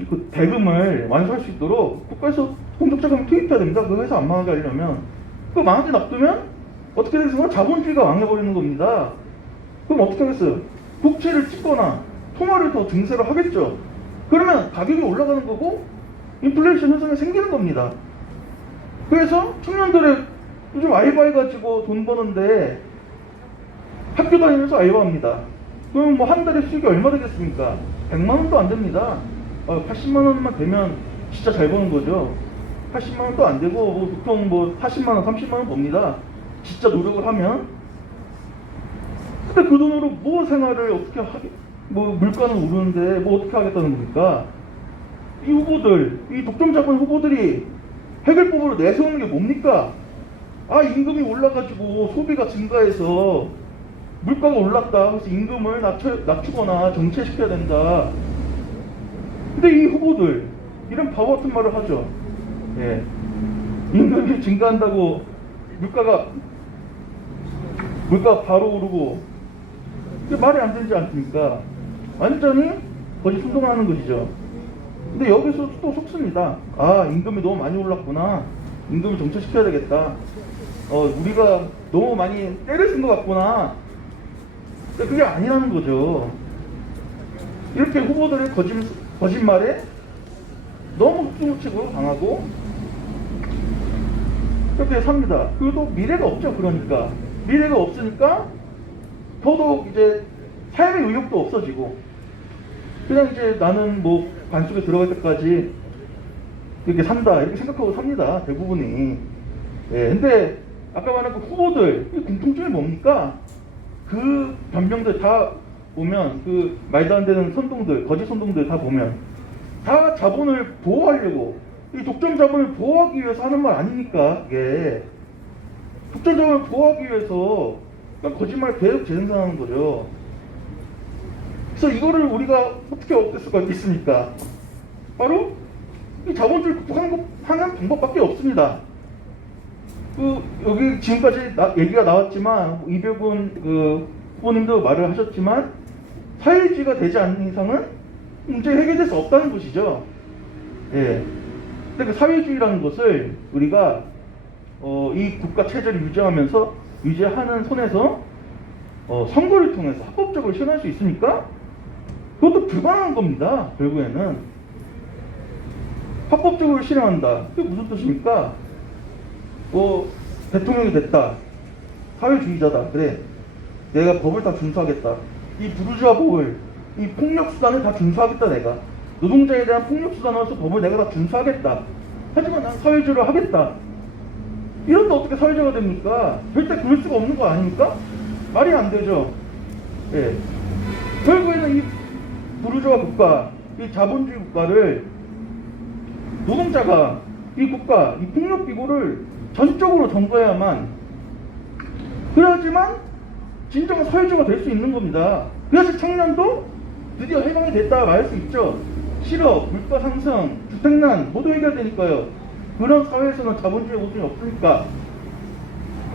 그 대금을 완수할 수 있도록 국가에서 공적자금을 투입해야 됩니다. 그 회사 안 망하게 하려면. 그 망하게 놔두면 어떻게 되겠습니까? 자본주의가 망해버리는 겁니다. 그럼 어떻게 하겠어요? 국채를 찍거나 통화를 더 증세를 하겠죠. 그러면 가격이 올라가는 거고 인플레이션 현상이 생기는 겁니다. 그래서 청년들의 요즘 알바해가지고 돈 버는데 학교 다니면서 알바합니다. 그럼 한 달에 수익이 얼마 되겠습니까? 100만 원도 안 됩니다. 80만 원만 되면 진짜 잘 버는 거죠. 80만 원도 안 되고 뭐 보통 뭐 40만 원, 30만 원 법니다. 진짜 노력을 하면. 근데 그 돈으로 뭐 생활을 어떻게 하게? 뭐 물가는 오르는데 뭐 어떻게 하겠다는 겁니까? 이 후보들, 이 독점 잡은 후보들이 해결법으로 내세우는 게 뭡니까? 아, 임금이 올라가지고 소비가 증가해서 물가가 올랐다. 그래서 임금을 낮추거나 정체시켜야 된다. 근데 이 후보들 이런 바보 같은 말을 하죠. 예. 임금이 증가한다고 물가가 바로 오르고, 그게 말이 안 되지 않습니까? 완전히 거짓 순동하는 것이죠. 근데 여기서 또 속습니다. 아, 임금이 너무 많이 올랐구나. 임금을 정체시켜야 되겠다. 우리가 너무 많이 때를 쓴 것 같구나. 근데 그게 아니라는 거죠. 이렇게 후보들의 거짓말에 너무 흑수무책으로 당하고 그렇게 삽니다. 그리고 미래가 없죠. 그러니까 미래가 없으니까 더더욱 이제 삶의 의욕도 없어지고, 그냥 이제 나는 뭐 관속에 들어갈 때까지 이렇게 산다 이렇게 생각하고 삽니다. 대부분이. 예, 근데 아까 말한 그 후보들 이 공통점이 뭡니까? 그 변명들 다 보면, 그 말도 안 되는 선동들, 거짓 선동들 다 보면 다 자본을 보호하려고, 이 독점 자본을 보호하기 위해서 하는 말 아닙니까? 이게 독점 자본을 보호하기 위해서 그냥 거짓말 계속 재생산하는 거죠. 그래서 이거를 우리가 어떻게 없앨 수가 있겠습니까? 바로 이 자본주의 극복하는 방법밖에 없습니다. 여기 지금까지 얘기가 나왔지만, 이병훈 후보님도 말을 하셨지만, 사회주의가 되지 않는 이상은 문제 해결될 수 없다는 것이죠. 예. 근데 그 사회주의라는 것을 우리가 이 국가 체제를 유지하는 선에서 선거를 통해서 합법적으로 실현할 수 있습니까? 그것도 불가능한 겁니다. 결국에는 합법적으로 실현한다. 그게 무슨 뜻입니까? 대통령이 됐다. 사회주의자다. 그래. 내가 법을 다 준수하겠다. 이 부르주아 법을, 이 폭력수단을 다 준수하겠다. 내가 노동자에 대한 폭력수단으로서 법을 내가 다 준수하겠다. 하지만 난 사회주의를 하겠다. 이런데 어떻게 사회주의가 됩니까? 절대 그럴 수가 없는 거 아닙니까? 말이 안 되죠. 예. 결국에는 이 부르주아 국가, 이 자본주의 국가를 노동자가 이 국가, 이 폭력기구를 전적으로 점거해야만, 그래야지만 진정한 사회주의가 될 수 있는 겁니다. 그래서 청년도 드디어 해방이 됐다 말할 수 있죠. 실업, 물가 상승, 주택난 모두 해결되니까요. 그런 사회에서는 자본주의 모습이 없으니까.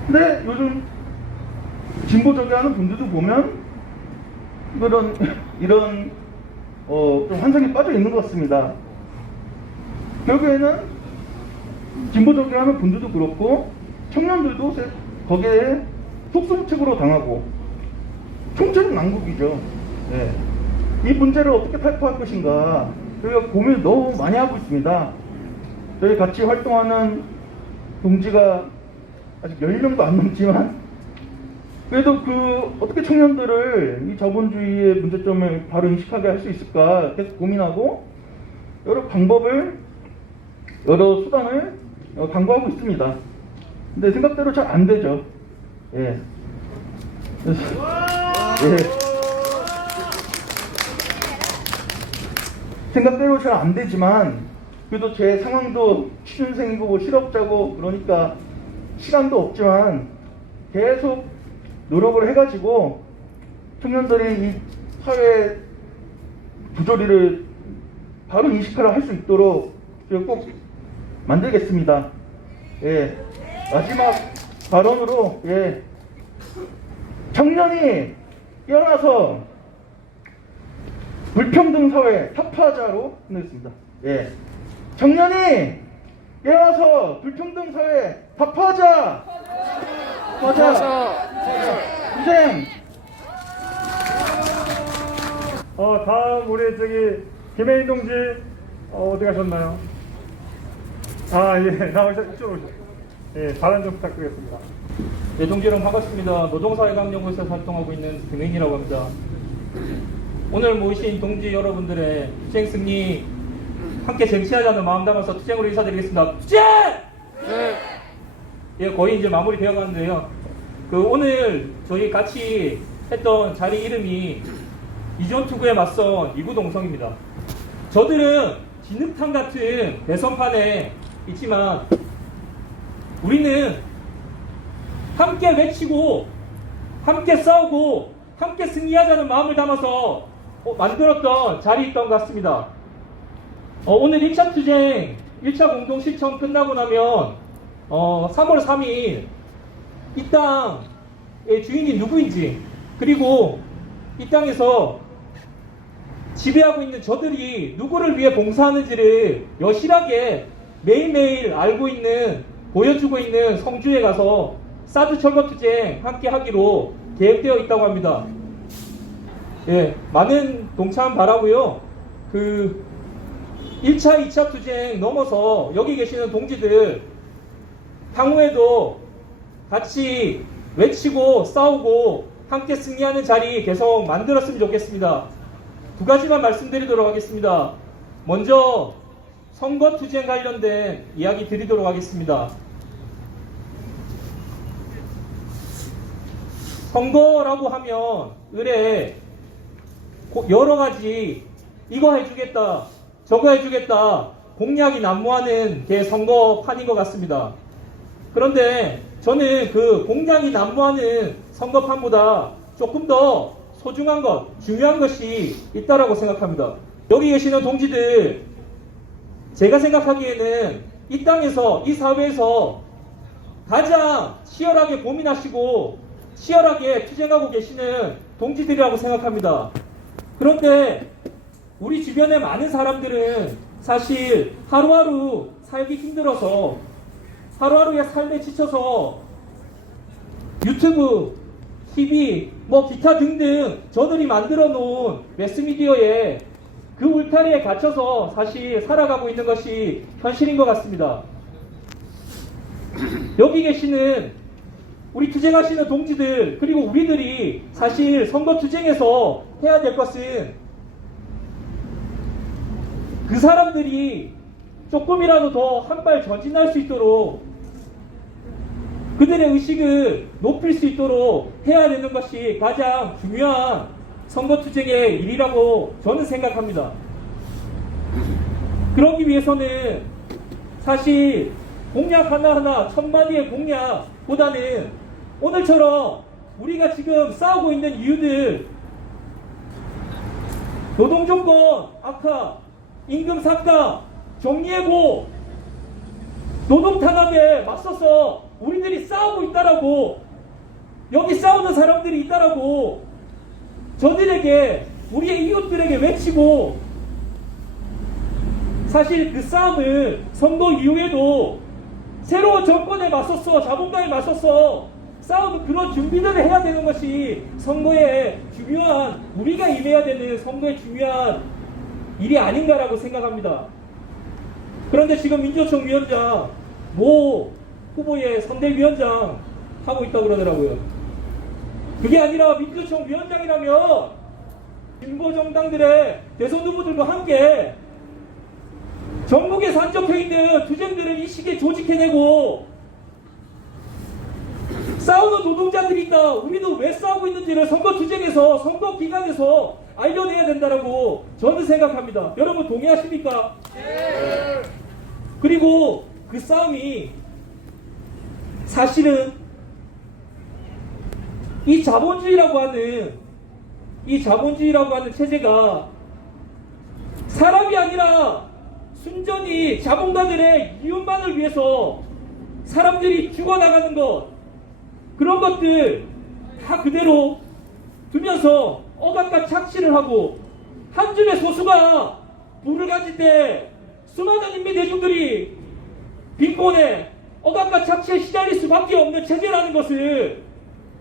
근데 요즘 진보적이 하는 분들도 보면 이런 좀 환상에 빠져 있는 것 같습니다. 결국에는 진보적이 하는 분들도 그렇고 청년들도 거기에 속수무책으로 당하고 총체적 난국이죠. 네. 이 문제를 어떻게 탈피할 것인가, 저희가 고민을 너무 많이 하고 있습니다. 저희 같이 활동하는 동지가 아직 10명도 안 넘지만, 그래도 어떻게 청년들을 이 자본주의의 문제점을 바로 인식하게 할 수 있을까 계속 고민하고 여러 방법을, 여러 수단을 강구하고 있습니다. 근데 생각대로 잘 안 되죠. 예. 그래서, 예. 생각대로 잘 안 되지만, 그래도 제 상황도 취준생이고 뭐 실업자고 그러니까 시간도 없지만 계속 노력을 해가지고 청년들이 이 사회 부조리를 바로 인식하라 할 수 있도록 제가 꼭 만들겠습니다. 예. 마지막 발언으로, 예. 청년이 깨어나서 불평등 사회 타파하자로 끝내겠습니다. 예. 청년이 깨어나서 불평등 사회 타파하자. 고생. 다음 우리 김혜인 동지 어디 가셨나요? 예, 이쪽으로 오시죠. 예, 발언 좀 부탁드리겠습니다. 네, 동지 여러분 반갑습니다. 노동사회강연구소에서 활동하고 있는 김혜인이라고 합니다. 오늘 모이신 동지 여러분들의 투쟁 승리 함께 쟁취하자는 마음 담아서 투쟁으로 인사드리겠습니다. 투쟁! 네. 예, 거의 이제 마무리 되어 가는데요. 오늘 저희 같이 했던 자리 이름이 이전 투구에 맞선 이구동성입니다. 저들은 진흙탕 같은 대선판에 있지만 우리는 함께 외치고 함께 싸우고 함께 승리하자는 마음을 담아서 만들었던 자리였던 것 같습니다. 오늘 1차 투쟁 1차 공동 실천 끝나고 나면 3월 3일 이 땅의 주인이 누구인지, 그리고 이 땅에서 지배하고 있는 저들이 누구를 위해 봉사하는지를 여실하게 매일매일 알고 있는, 보여주고 있는 성주에 가서 사드 철거 투쟁 함께 하기로 계획되어 있다고 합니다. 예, 많은 동참 바라고요. 1차, 2차 투쟁 넘어서 여기 계시는 동지들 향후에도 같이 외치고 싸우고 함께 승리하는 자리 계속 만들었으면 좋겠습니다. 두 가지만 말씀드리도록 하겠습니다. 먼저 선거 투쟁 관련된 이야기 드리도록 하겠습니다. 선거라고 하면 의뢰 여러 가지 이거 해주겠다 저거 해주겠다 공약이 난무하는 게 선거판인 것 같습니다. 그런데 저는 그 공약이 난무하는 선거판보다 조금 더 소중한 것, 중요한 것이 있다라고 생각합니다. 여기 계시는 동지들, 제가 생각하기에는 이 땅에서, 이 사회에서 가장 치열하게 고민하시고 치열하게 투쟁하고 계시는 동지들이라고 생각합니다. 그런데 우리 주변의 많은 사람들은 사실 하루하루 살기 힘들어서, 하루하루의 삶에 지쳐서 유튜브, TV, 기타 등등 저들이 만들어 놓은 매스미디어에 그 울타리에 갇혀서 사실 살아가고 있는 것이 현실인 것 같습니다. 여기 계시는 우리 투쟁하시는 동지들, 그리고 우리들이 사실 선거 투쟁에서 해야 될 것은 그 사람들이 조금이라도 더 한 발 전진할 수 있도록, 그들의 의식을 높일 수 있도록 해야 되는 것이 가장 중요한 선거 투쟁의 일이라고 저는 생각합니다. 그러기 위해서는 사실 공약 하나하나, 천마디의 공약보다는 오늘처럼 우리가 지금 싸우고 있는 이유들, 노동조건 악화, 임금 삭감, 정리해고, 노동탄압에 맞서서 우리들이 싸우고 있다라고, 여기 싸우는 사람들이 있다라고 저들에게, 우리의 이웃들에게 외치고, 사실 그 싸움을 선거 이후에도 새로운 정권에 맞서서, 자본가에 맞서서 싸우는 그런 준비들을 해야 되는 것이 선거의 중요한, 우리가 임해야 되는 선거의 중요한 일이 아닌가라고 생각합니다. 그런데 지금 민주노총 위원장, 모 후보의 선대위원장 하고 있다고 그러더라고요. 그게 아니라 민주노총 위원장이라면 진보정당들의 대선 후보들과 함께 전국에 산적해 있는 투쟁들을 이 시기에 조직해내고 싸우는 노동자들이 있다. 우리도 왜 싸우고 있는지를 선거 투쟁에서, 선거 기간에서 알려내야 된다라고 저는 생각합니다. 여러분 동의하십니까? 네. 그리고 그 싸움이 사실은 이 자본주의라고 하는 체제가 사람이 아니라 순전히 자본가들의 이윤만을 위해서 사람들이 죽어나가는 것, 그런 것들 다 그대로 두면서 억압과 착취를 하고, 한 줌의 소수가 부를 가질 때 수많은 인민 대중들이 빈곤에 억압과 착취에 시달릴 수밖에 없는 체제라는 것을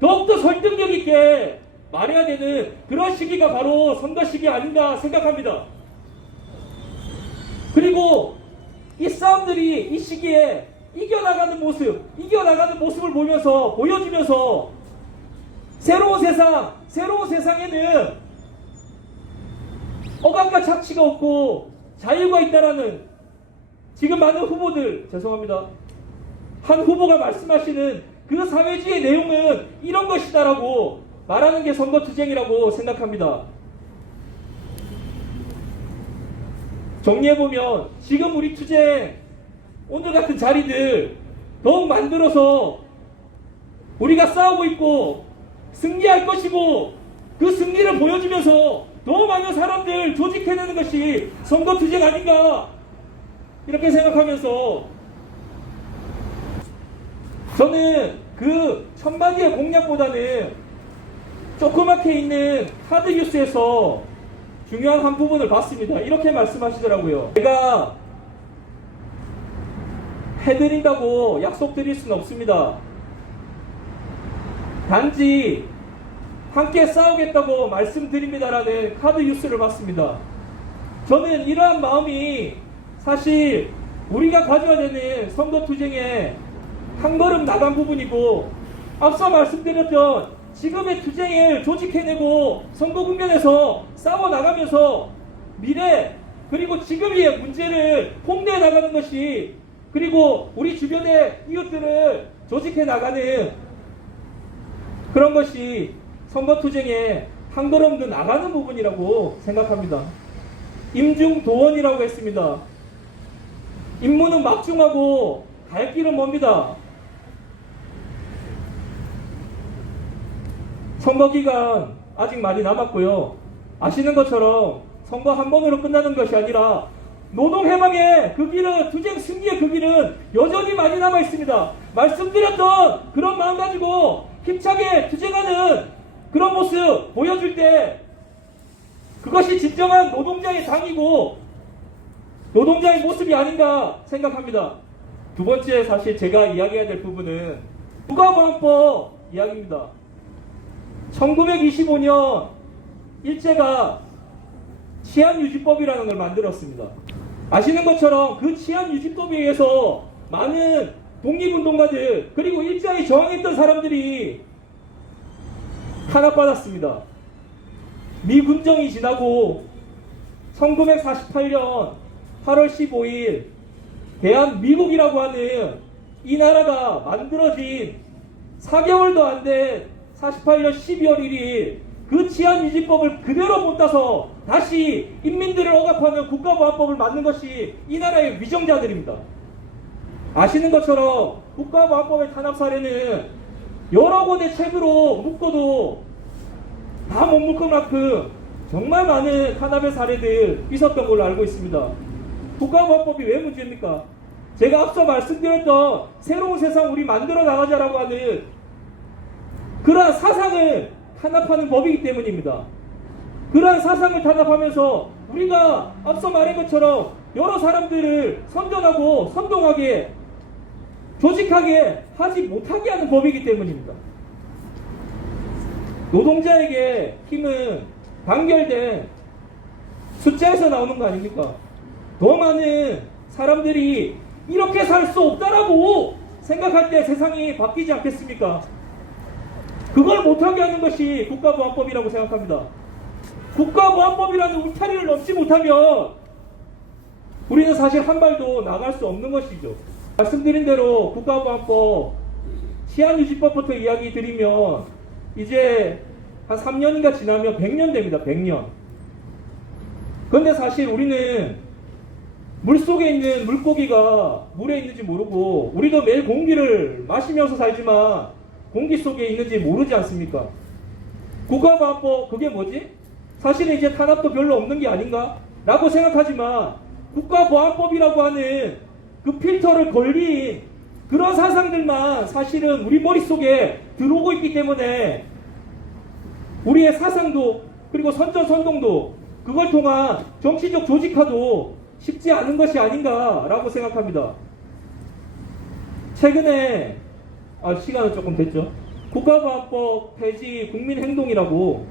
더욱더 설득력 있게 말해야 되는 그런 시기가 바로 선거 시기 아닌가 생각합니다. 그리고 이 싸움들이 이 시기에 이겨나가는 모습을 보여주면서 새로운 세상에는 억압과 착취가 없고 자유가 있다라는 지금 많은 후보들, 죄송합니다, 한 후보가 말씀하시는 그 사회주의 내용은 이런 것이다라고 말하는 게 선거투쟁이라고 생각합니다. 정리해보면 지금 우리 투쟁, 오늘 같은 자리들 더욱 만들어서 우리가 싸우고 있고 승리할 것이고, 그 승리를 보여주면서 더 많은 사람들 조직해내는 것이 선거투쟁 아닌가, 이렇게 생각하면서 저는 그 천마디의 공약보다는 조그맣게 있는 카드 뉴스에서 중요한 한 부분을 봤습니다. 이렇게 말씀하시더라고요. 제가 해드린다고 약속드릴 수는 없습니다. 단지 함께 싸우겠다고 말씀드립니다라는 카드 뉴스를 봤습니다. 저는 이러한 마음이 사실 우리가 가져야 되는 선거투쟁에 한 걸음 나간 부분이고, 앞서 말씀드렸던 지금의 투쟁을 조직해내고 선거 국면에서 싸워나가면서 미래 그리고 지금의 문제를 홍대해 나가는 것이, 그리고 우리 주변의 이웃들을 조직해 나가는 그런 것이 선거투쟁에 한 걸음 더 나가는 부분이라고 생각합니다. 임중도원이라고 했습니다. 임무는 막중하고 갈 길은 멉니다. 선거기간 아직 많이 남았고요. 아시는 것처럼 선거 한 번으로 끝나는 것이 아니라 노동해방의 그 길은, 투쟁 승리의 그 길은 여전히 많이 남아 있습니다. 말씀드렸던 그런 마음 가지고 힘차게 투쟁하는 그런 모습 보여줄 때, 그것이 진정한 노동자의 당이고 노동자의 모습이 아닌가 생각합니다. 두 번째, 사실 제가 이야기해야 될 부분은 국가보안법 이야기입니다. 1925년 일제가 치안유지법이라는 걸 만들었습니다. 아시는 것처럼 그 치안유지법에 의해서 많은 독립운동가들 그리고 일제에 저항했던 사람들이 탄압받았습니다. 미군정이 지나고 1948년 8월 15일 대한민국이라고 하는 이 나라가 만들어진 4개월도 안 된 48년 12월 1일 그 치안유지법을 그대로 못 따서 다시 인민들을 억압하는 국가보안법을 만든 것이 이 나라의 위정자들입니다. 아시는 것처럼 국가보안법의 탄압 사례는 여러 권의 책으로 묶어도 다 못 묶을 만큼 정말 많은 탄압의 사례들 있었던 걸로 알고 있습니다. 국가보안법이 왜 문제입니까? 제가 앞서 말씀드렸던 새로운 세상 우리 만들어 나가자라고 하는 그러한 사상을 탄압하는 법이기 때문입니다. 그러한 사상을 탄압하면서 우리가 앞서 말한 것처럼 여러 사람들을 선전하고 선동하게 조직하게 하지 못하게 하는 법이기 때문입니다. 노동자에게 힘은 단결된 숫자에서 나오는 거 아닙니까? 더 많은 사람들이 이렇게 살 수 없다라고 생각할 때 세상이 바뀌지 않겠습니까? 그걸 못하게 하는 것이 국가보안법이라고 생각합니다. 국가보안법이라는 울타리를 넘지 못하면 우리는 사실 한 발도 나갈 수 없는 것이죠. 말씀드린 대로 국가보안법 치안유지법부터 이야기 드리면 이제 한 3년인가 지나면 100년 됩니다. 100년. 그런데 사실 우리는 물속에 있는 물고기가 물에 있는지 모르고, 우리도 매일 공기를 마시면서 살지만 공기 속에 있는지 모르지 않습니까? 국가보안법 그게 뭐지? 사실은 이제 탄압도 별로 없는 게 아닌가? 라고 생각하지만 국가보안법이라고 하는 그 필터를 걸린 그런 사상들만 사실은 우리 머릿속에 들어오고 있기 때문에 우리의 사상도 그리고 선전선동도 그걸 통한 정치적 조직화도 쉽지 않은 것이 아닌가라고 생각합니다. 최근에 시간은 조금 됐죠. 국가보안법 폐지 국민행동이라고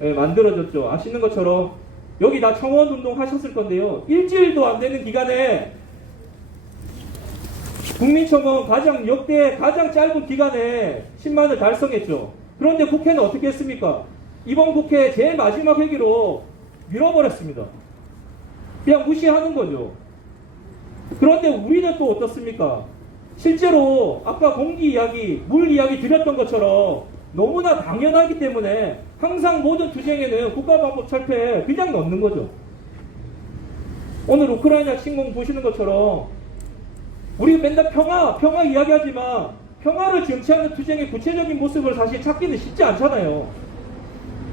만들어졌죠. 아시는 것처럼 여기 다 청원운동 하셨을 건데요. 일주일도 안 되는 기간에 국민청원 역대 가장 짧은 기간에 10만을 달성했죠. 그런데 국회는 어떻게 했습니까? 이번 국회 제일 마지막 회기로 밀어버렸습니다. 그냥 무시하는 거죠. 그런데 우리는 또 어떻습니까? 실제로 아까 공기 이야기, 물 이야기 드렸던 것처럼 너무나 당연하기 때문에 항상 모든 투쟁에는 국가방법 철폐 그냥 넣는 거죠. 오늘 우크라이나 침공 보시는 것처럼 우리 맨날 평화 이야기하지만 평화를 정치하는 투쟁의 구체적인 모습을 사실 찾기는 쉽지 않잖아요.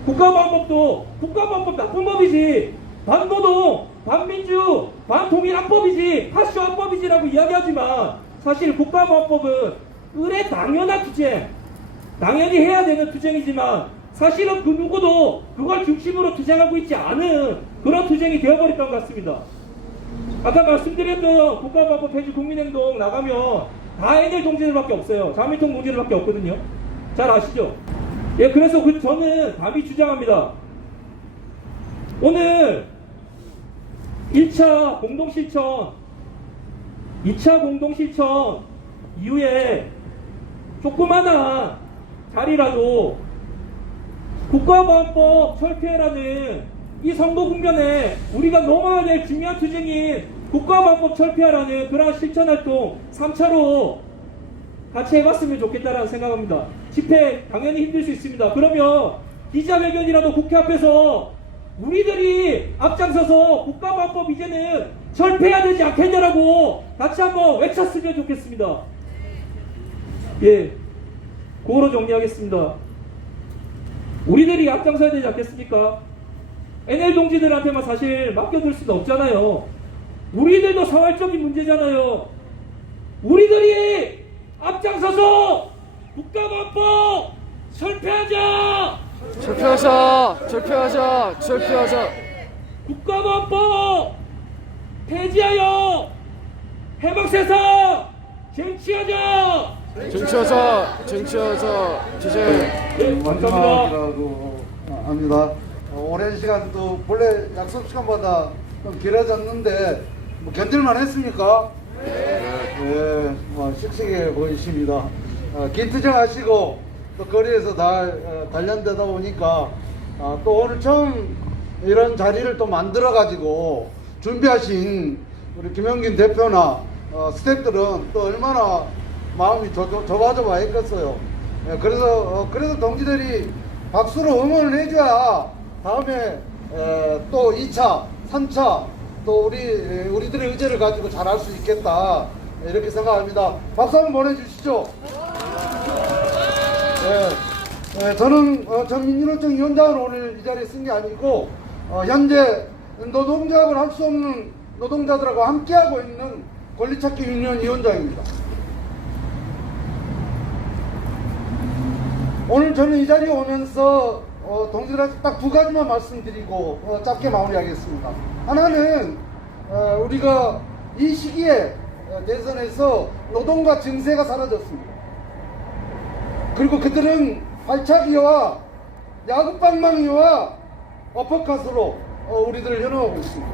국가방법도 국가방법 나쁜 법이지, 반노동, 반민주, 반통일합법이지, 파쇼합법이지라고 이야기하지만 사실 국가방법은 의례 당연한 투쟁, 당연히 해야 되는 투쟁이지만 사실은 그 누구도 그걸 중심으로 투쟁하고 있지 않은 그런 투쟁이 되어버렸던 것 같습니다. 아까 말씀드렸던 국가방법 폐지 국민행동 나가면 다 NL 동지들밖에 없어요. 자민통 동지들밖에 없거든요. 잘 아시죠? 예, 그래서 저는 감히 주장합니다. 오늘 1차 공동실천, 2차 공동실천 이후에 조그마한 자리라도 국가보안법 철폐라는 이 선거 국면에 우리가 넘어야 될 중요한 투쟁인 국가보안법 철폐하라는 그러한 실천활동 3차로 같이 해봤으면 좋겠다라는 생각합니다. 집회 당연히 힘들 수 있습니다. 그러면 기자회견이라도 국회 앞에서 우리들이 앞장서서 국가보안법 이제는 철폐해야 되지 않겠냐라고 같이 한번 외쳤으면 좋겠습니다. 예, 그거로 정리하겠습니다. 우리들이 앞장서야 되지 않겠습니까? NL 동지들한테만 사실 맡겨둘 수는 없잖아요. 우리들도 사활적인 문제잖아요. 우리들이 앞장서서 국가보안법 철폐하자! 철폐하자. 국가보안법 폐지하여 해방세상 쟁취하자! 네, 감사합니다. 마지막이라고 합니다. 오랜 시간 또 본래 약속 시간보다 좀 길어졌는데 뭐 견딜만 했습니까? 네. 씩씩해 보이십니다. 긴 투쟁하시고 또 거리에서 단련되다 보니까 또 오늘 처음 이런 자리를 또 만들어 가지고 준비하신 우리 김영긴 대표나 스태프들은 또 얼마나 마음이 조바조바했겠어요. 그래서 동지들이 박수로 응원을 해줘야 다음에 또 2차, 3차 또 우리들의 의지를 가지고 잘할 수 있겠다 이렇게 생각합니다. 박수 한번 보내주시죠. 저는 전민주노총 위원장을 오늘 이 자리에 쓴 게 아니고 현재 노동조합을 할 수 없는 노동자들하고 함께하고 있는 권리찾기 유니언 위원장입니다. 오늘 저는 이 자리에 오면서 동지들한테 딱 두 가지만 말씀드리고 짧게 마무리하겠습니다. 하나는 우리가 이 시기에 대선에서 노동과 증세가 사라졌습니다. 그리고 그들은 발차기와 야구방망이와 어퍼컷으로 우리들을 현혹하고 있습니다.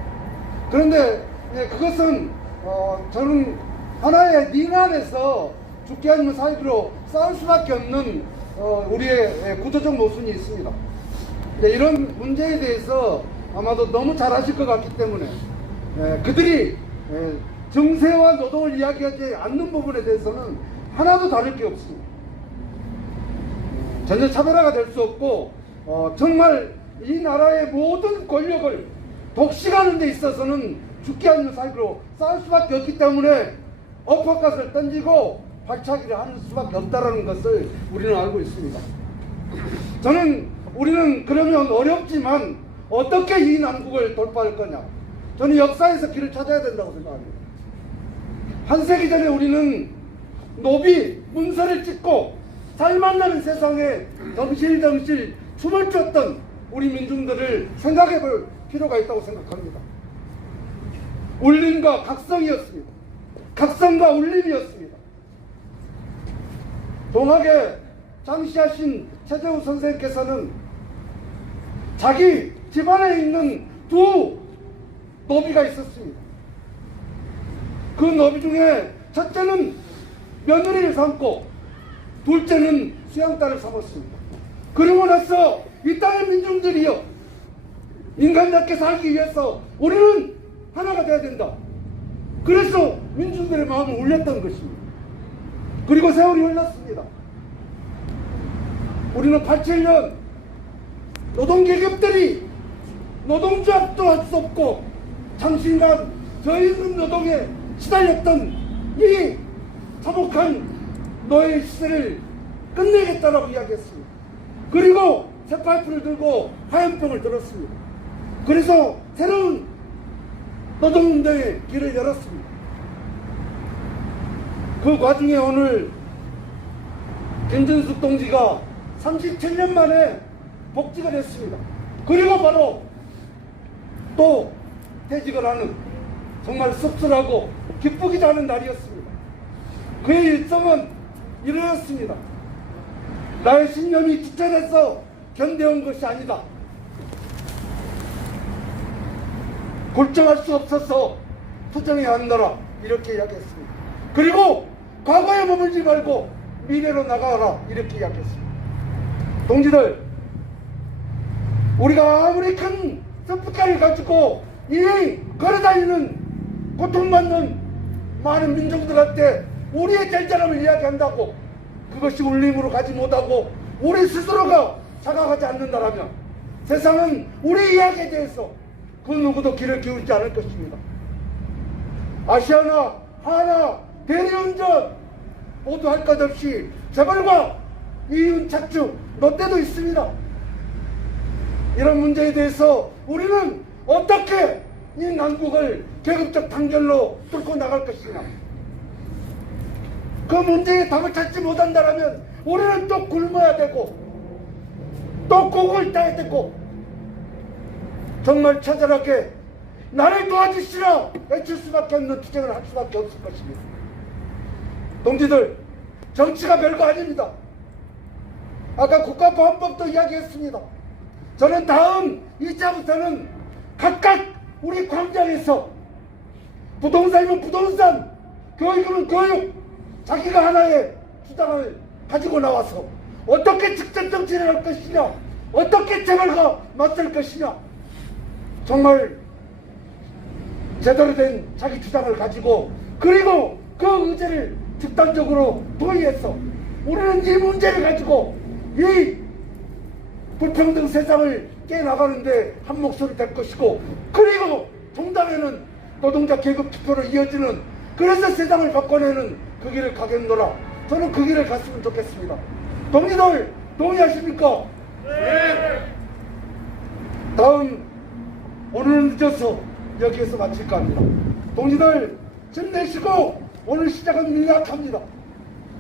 그런데 그것은 저는 하나의 링 안에서 죽게 아니면 살기로 싸울 수밖에 없는 우리의 구조적 모순이 있습니다. 이런 문제에 대해서 아마도 너무 잘 아실 것 같기 때문에 그들이 정세와 노동을 이야기하지 않는 부분에 대해서는 하나도 다를 게 없습니다. 전혀 차별화가 될 수 없고 정말 이 나라의 모든 권력을 독식하는 데 있어서는 죽게 아니면 살기로 싸울 수밖에 없기 때문에 어퍼컷을 던지고 발차기를 하는 수밖에 없다는 것을 우리는 알고 있습니다. 우리는 그러면 어렵지만 어떻게 이 난국을 돌파할 거냐? 저는 역사에서 길을 찾아야 된다고 생각합니다. 한 세기 전에 우리는 노비, 문서를 찍고 살맛나는 세상에 덩실덩실 춤을 췄던 우리 민중들을 생각해 볼 필요가 있다고 생각합니다. 울림과 각성이었습니다. 각성과 울림이었습니다. 동학에 장시하신 최재우 선생님께서는 자기 집안에 있는 두 노비가 있었습니다. 그 노비 중에 첫째는 며느리를 삼고 둘째는 수양딸을 삼았습니다. 그러고 나서 이 땅의 민중들이요 인간답게 살기 위해서 우리는 하나가 돼야 된다. 그래서 민중들의 마음을 울렸던 것입니다. 그리고 세월이 흘렀습니다. 우리는 87년 노동계급들이 노동조합도 할 수 없고 장신간 저임금 노동에 시달렸던 이 참혹한 노예 시대를 끝내겠다라고 이야기했습니다. 그리고 새파이프를 들고 화염병을 들었습니다. 그래서 새로운 노동운동의 길을 열었습니다. 그 과정에 오늘 김진숙 동지가 37년 만에 복직을 했습니다. 그리고 바로 또 퇴직을 하는 정말 씁쓸하고 기쁘기도 하는 날이었습니다. 그의 일성은 이러했습니다. 나의 신념이 지체돼서 견뎌온 것이 아니다. 골정할 수 없어서 투쟁해야 한다라 이렇게 이야기했습니다. 그리고 과거에 머물지 말고 미래로 나가라 이렇게 이야기했습니다. 동지들, 우리가 아무리 큰 스피커를 가지고 이 걸어다니는 고통받는 많은 민족들한테 우리의 절절함을 이야기한다고 그것이 울림으로 가지 못하고 우리 스스로가 자각하지 않는다라면 세상은 우리 이야기에 대해서 그 누구도 귀를 기울이지 않을 것입니다. 아시아나, 하나, 대리운전 모두 할 것 없이 재벌과 이윤 착취, 롯데도 있습니다. 이런 문제에 대해서 우리는 어떻게 이 난국을 계급적 단결로 뚫고 나갈 것이냐. 그 문제에 답을 찾지 못한다면 우리는 또 굶어야 되고 또 곡을 따야 되고 정말 처절하게 나를 도와주시라 외칠 수밖에 없는 투쟁을 할 수밖에 없을 것입니다. 동지들, 정치가 별거 아닙니다. 아까 국가보안법도 이야기했습니다. 저는 다음 2차부터는 각각 우리 광장에서 부동산이면 부동산, 교육이면 교육, 자기가 하나의 주장을 가지고 나와서 어떻게 직접 정치를 할 것이냐, 어떻게 재벌과 맞설 것이냐, 정말 제대로 된 자기 주장을 가지고 그리고 그 의제를 집단적으로 도의해서 우리는 이 문제를 가지고 이 불평등 세상을 깨나가는데 한 목소리 될 것이고 그리고 종단에는 노동자 계급 투표로 이어지는 그래서 세상을 바꿔내는 그 길을 가겠노라. 저는 그 길을 갔으면 좋겠습니다. 동지들 동의하십니까? 네. 다음 오늘은 늦어서 여기에서 마칠까 합니다. 동지들 힘내시고 오늘 시작은 미약합니다.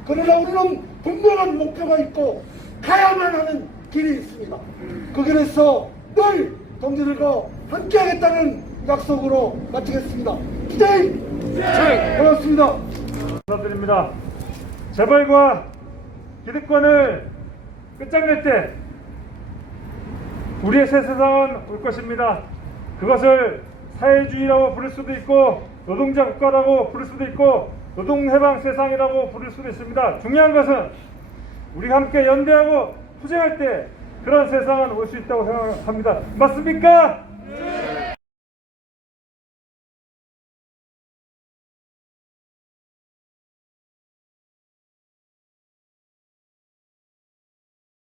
그러나 우리는 분명한 목표가 있고 가야만 하는 길이 있습니다. 그 길에서 늘 동지들과 함께하겠다는 약속으로 마치겠습니다. 투쟁! 고맙습니다. 감사드립니다. 재벌과 기득권을 끝장낼 때 우리의 새 세상은 올 것입니다. 그것을 사회주의라고 부를 수도 있고 노동자 국가라고 부를 수도 있고 노동해방 세상이라고 부를 수도 있습니다. 중요한 것은 우리가 함께 연대하고 투쟁할 때 그런 세상은 올 수 있다고 생각합니다. 맞습니까? 네.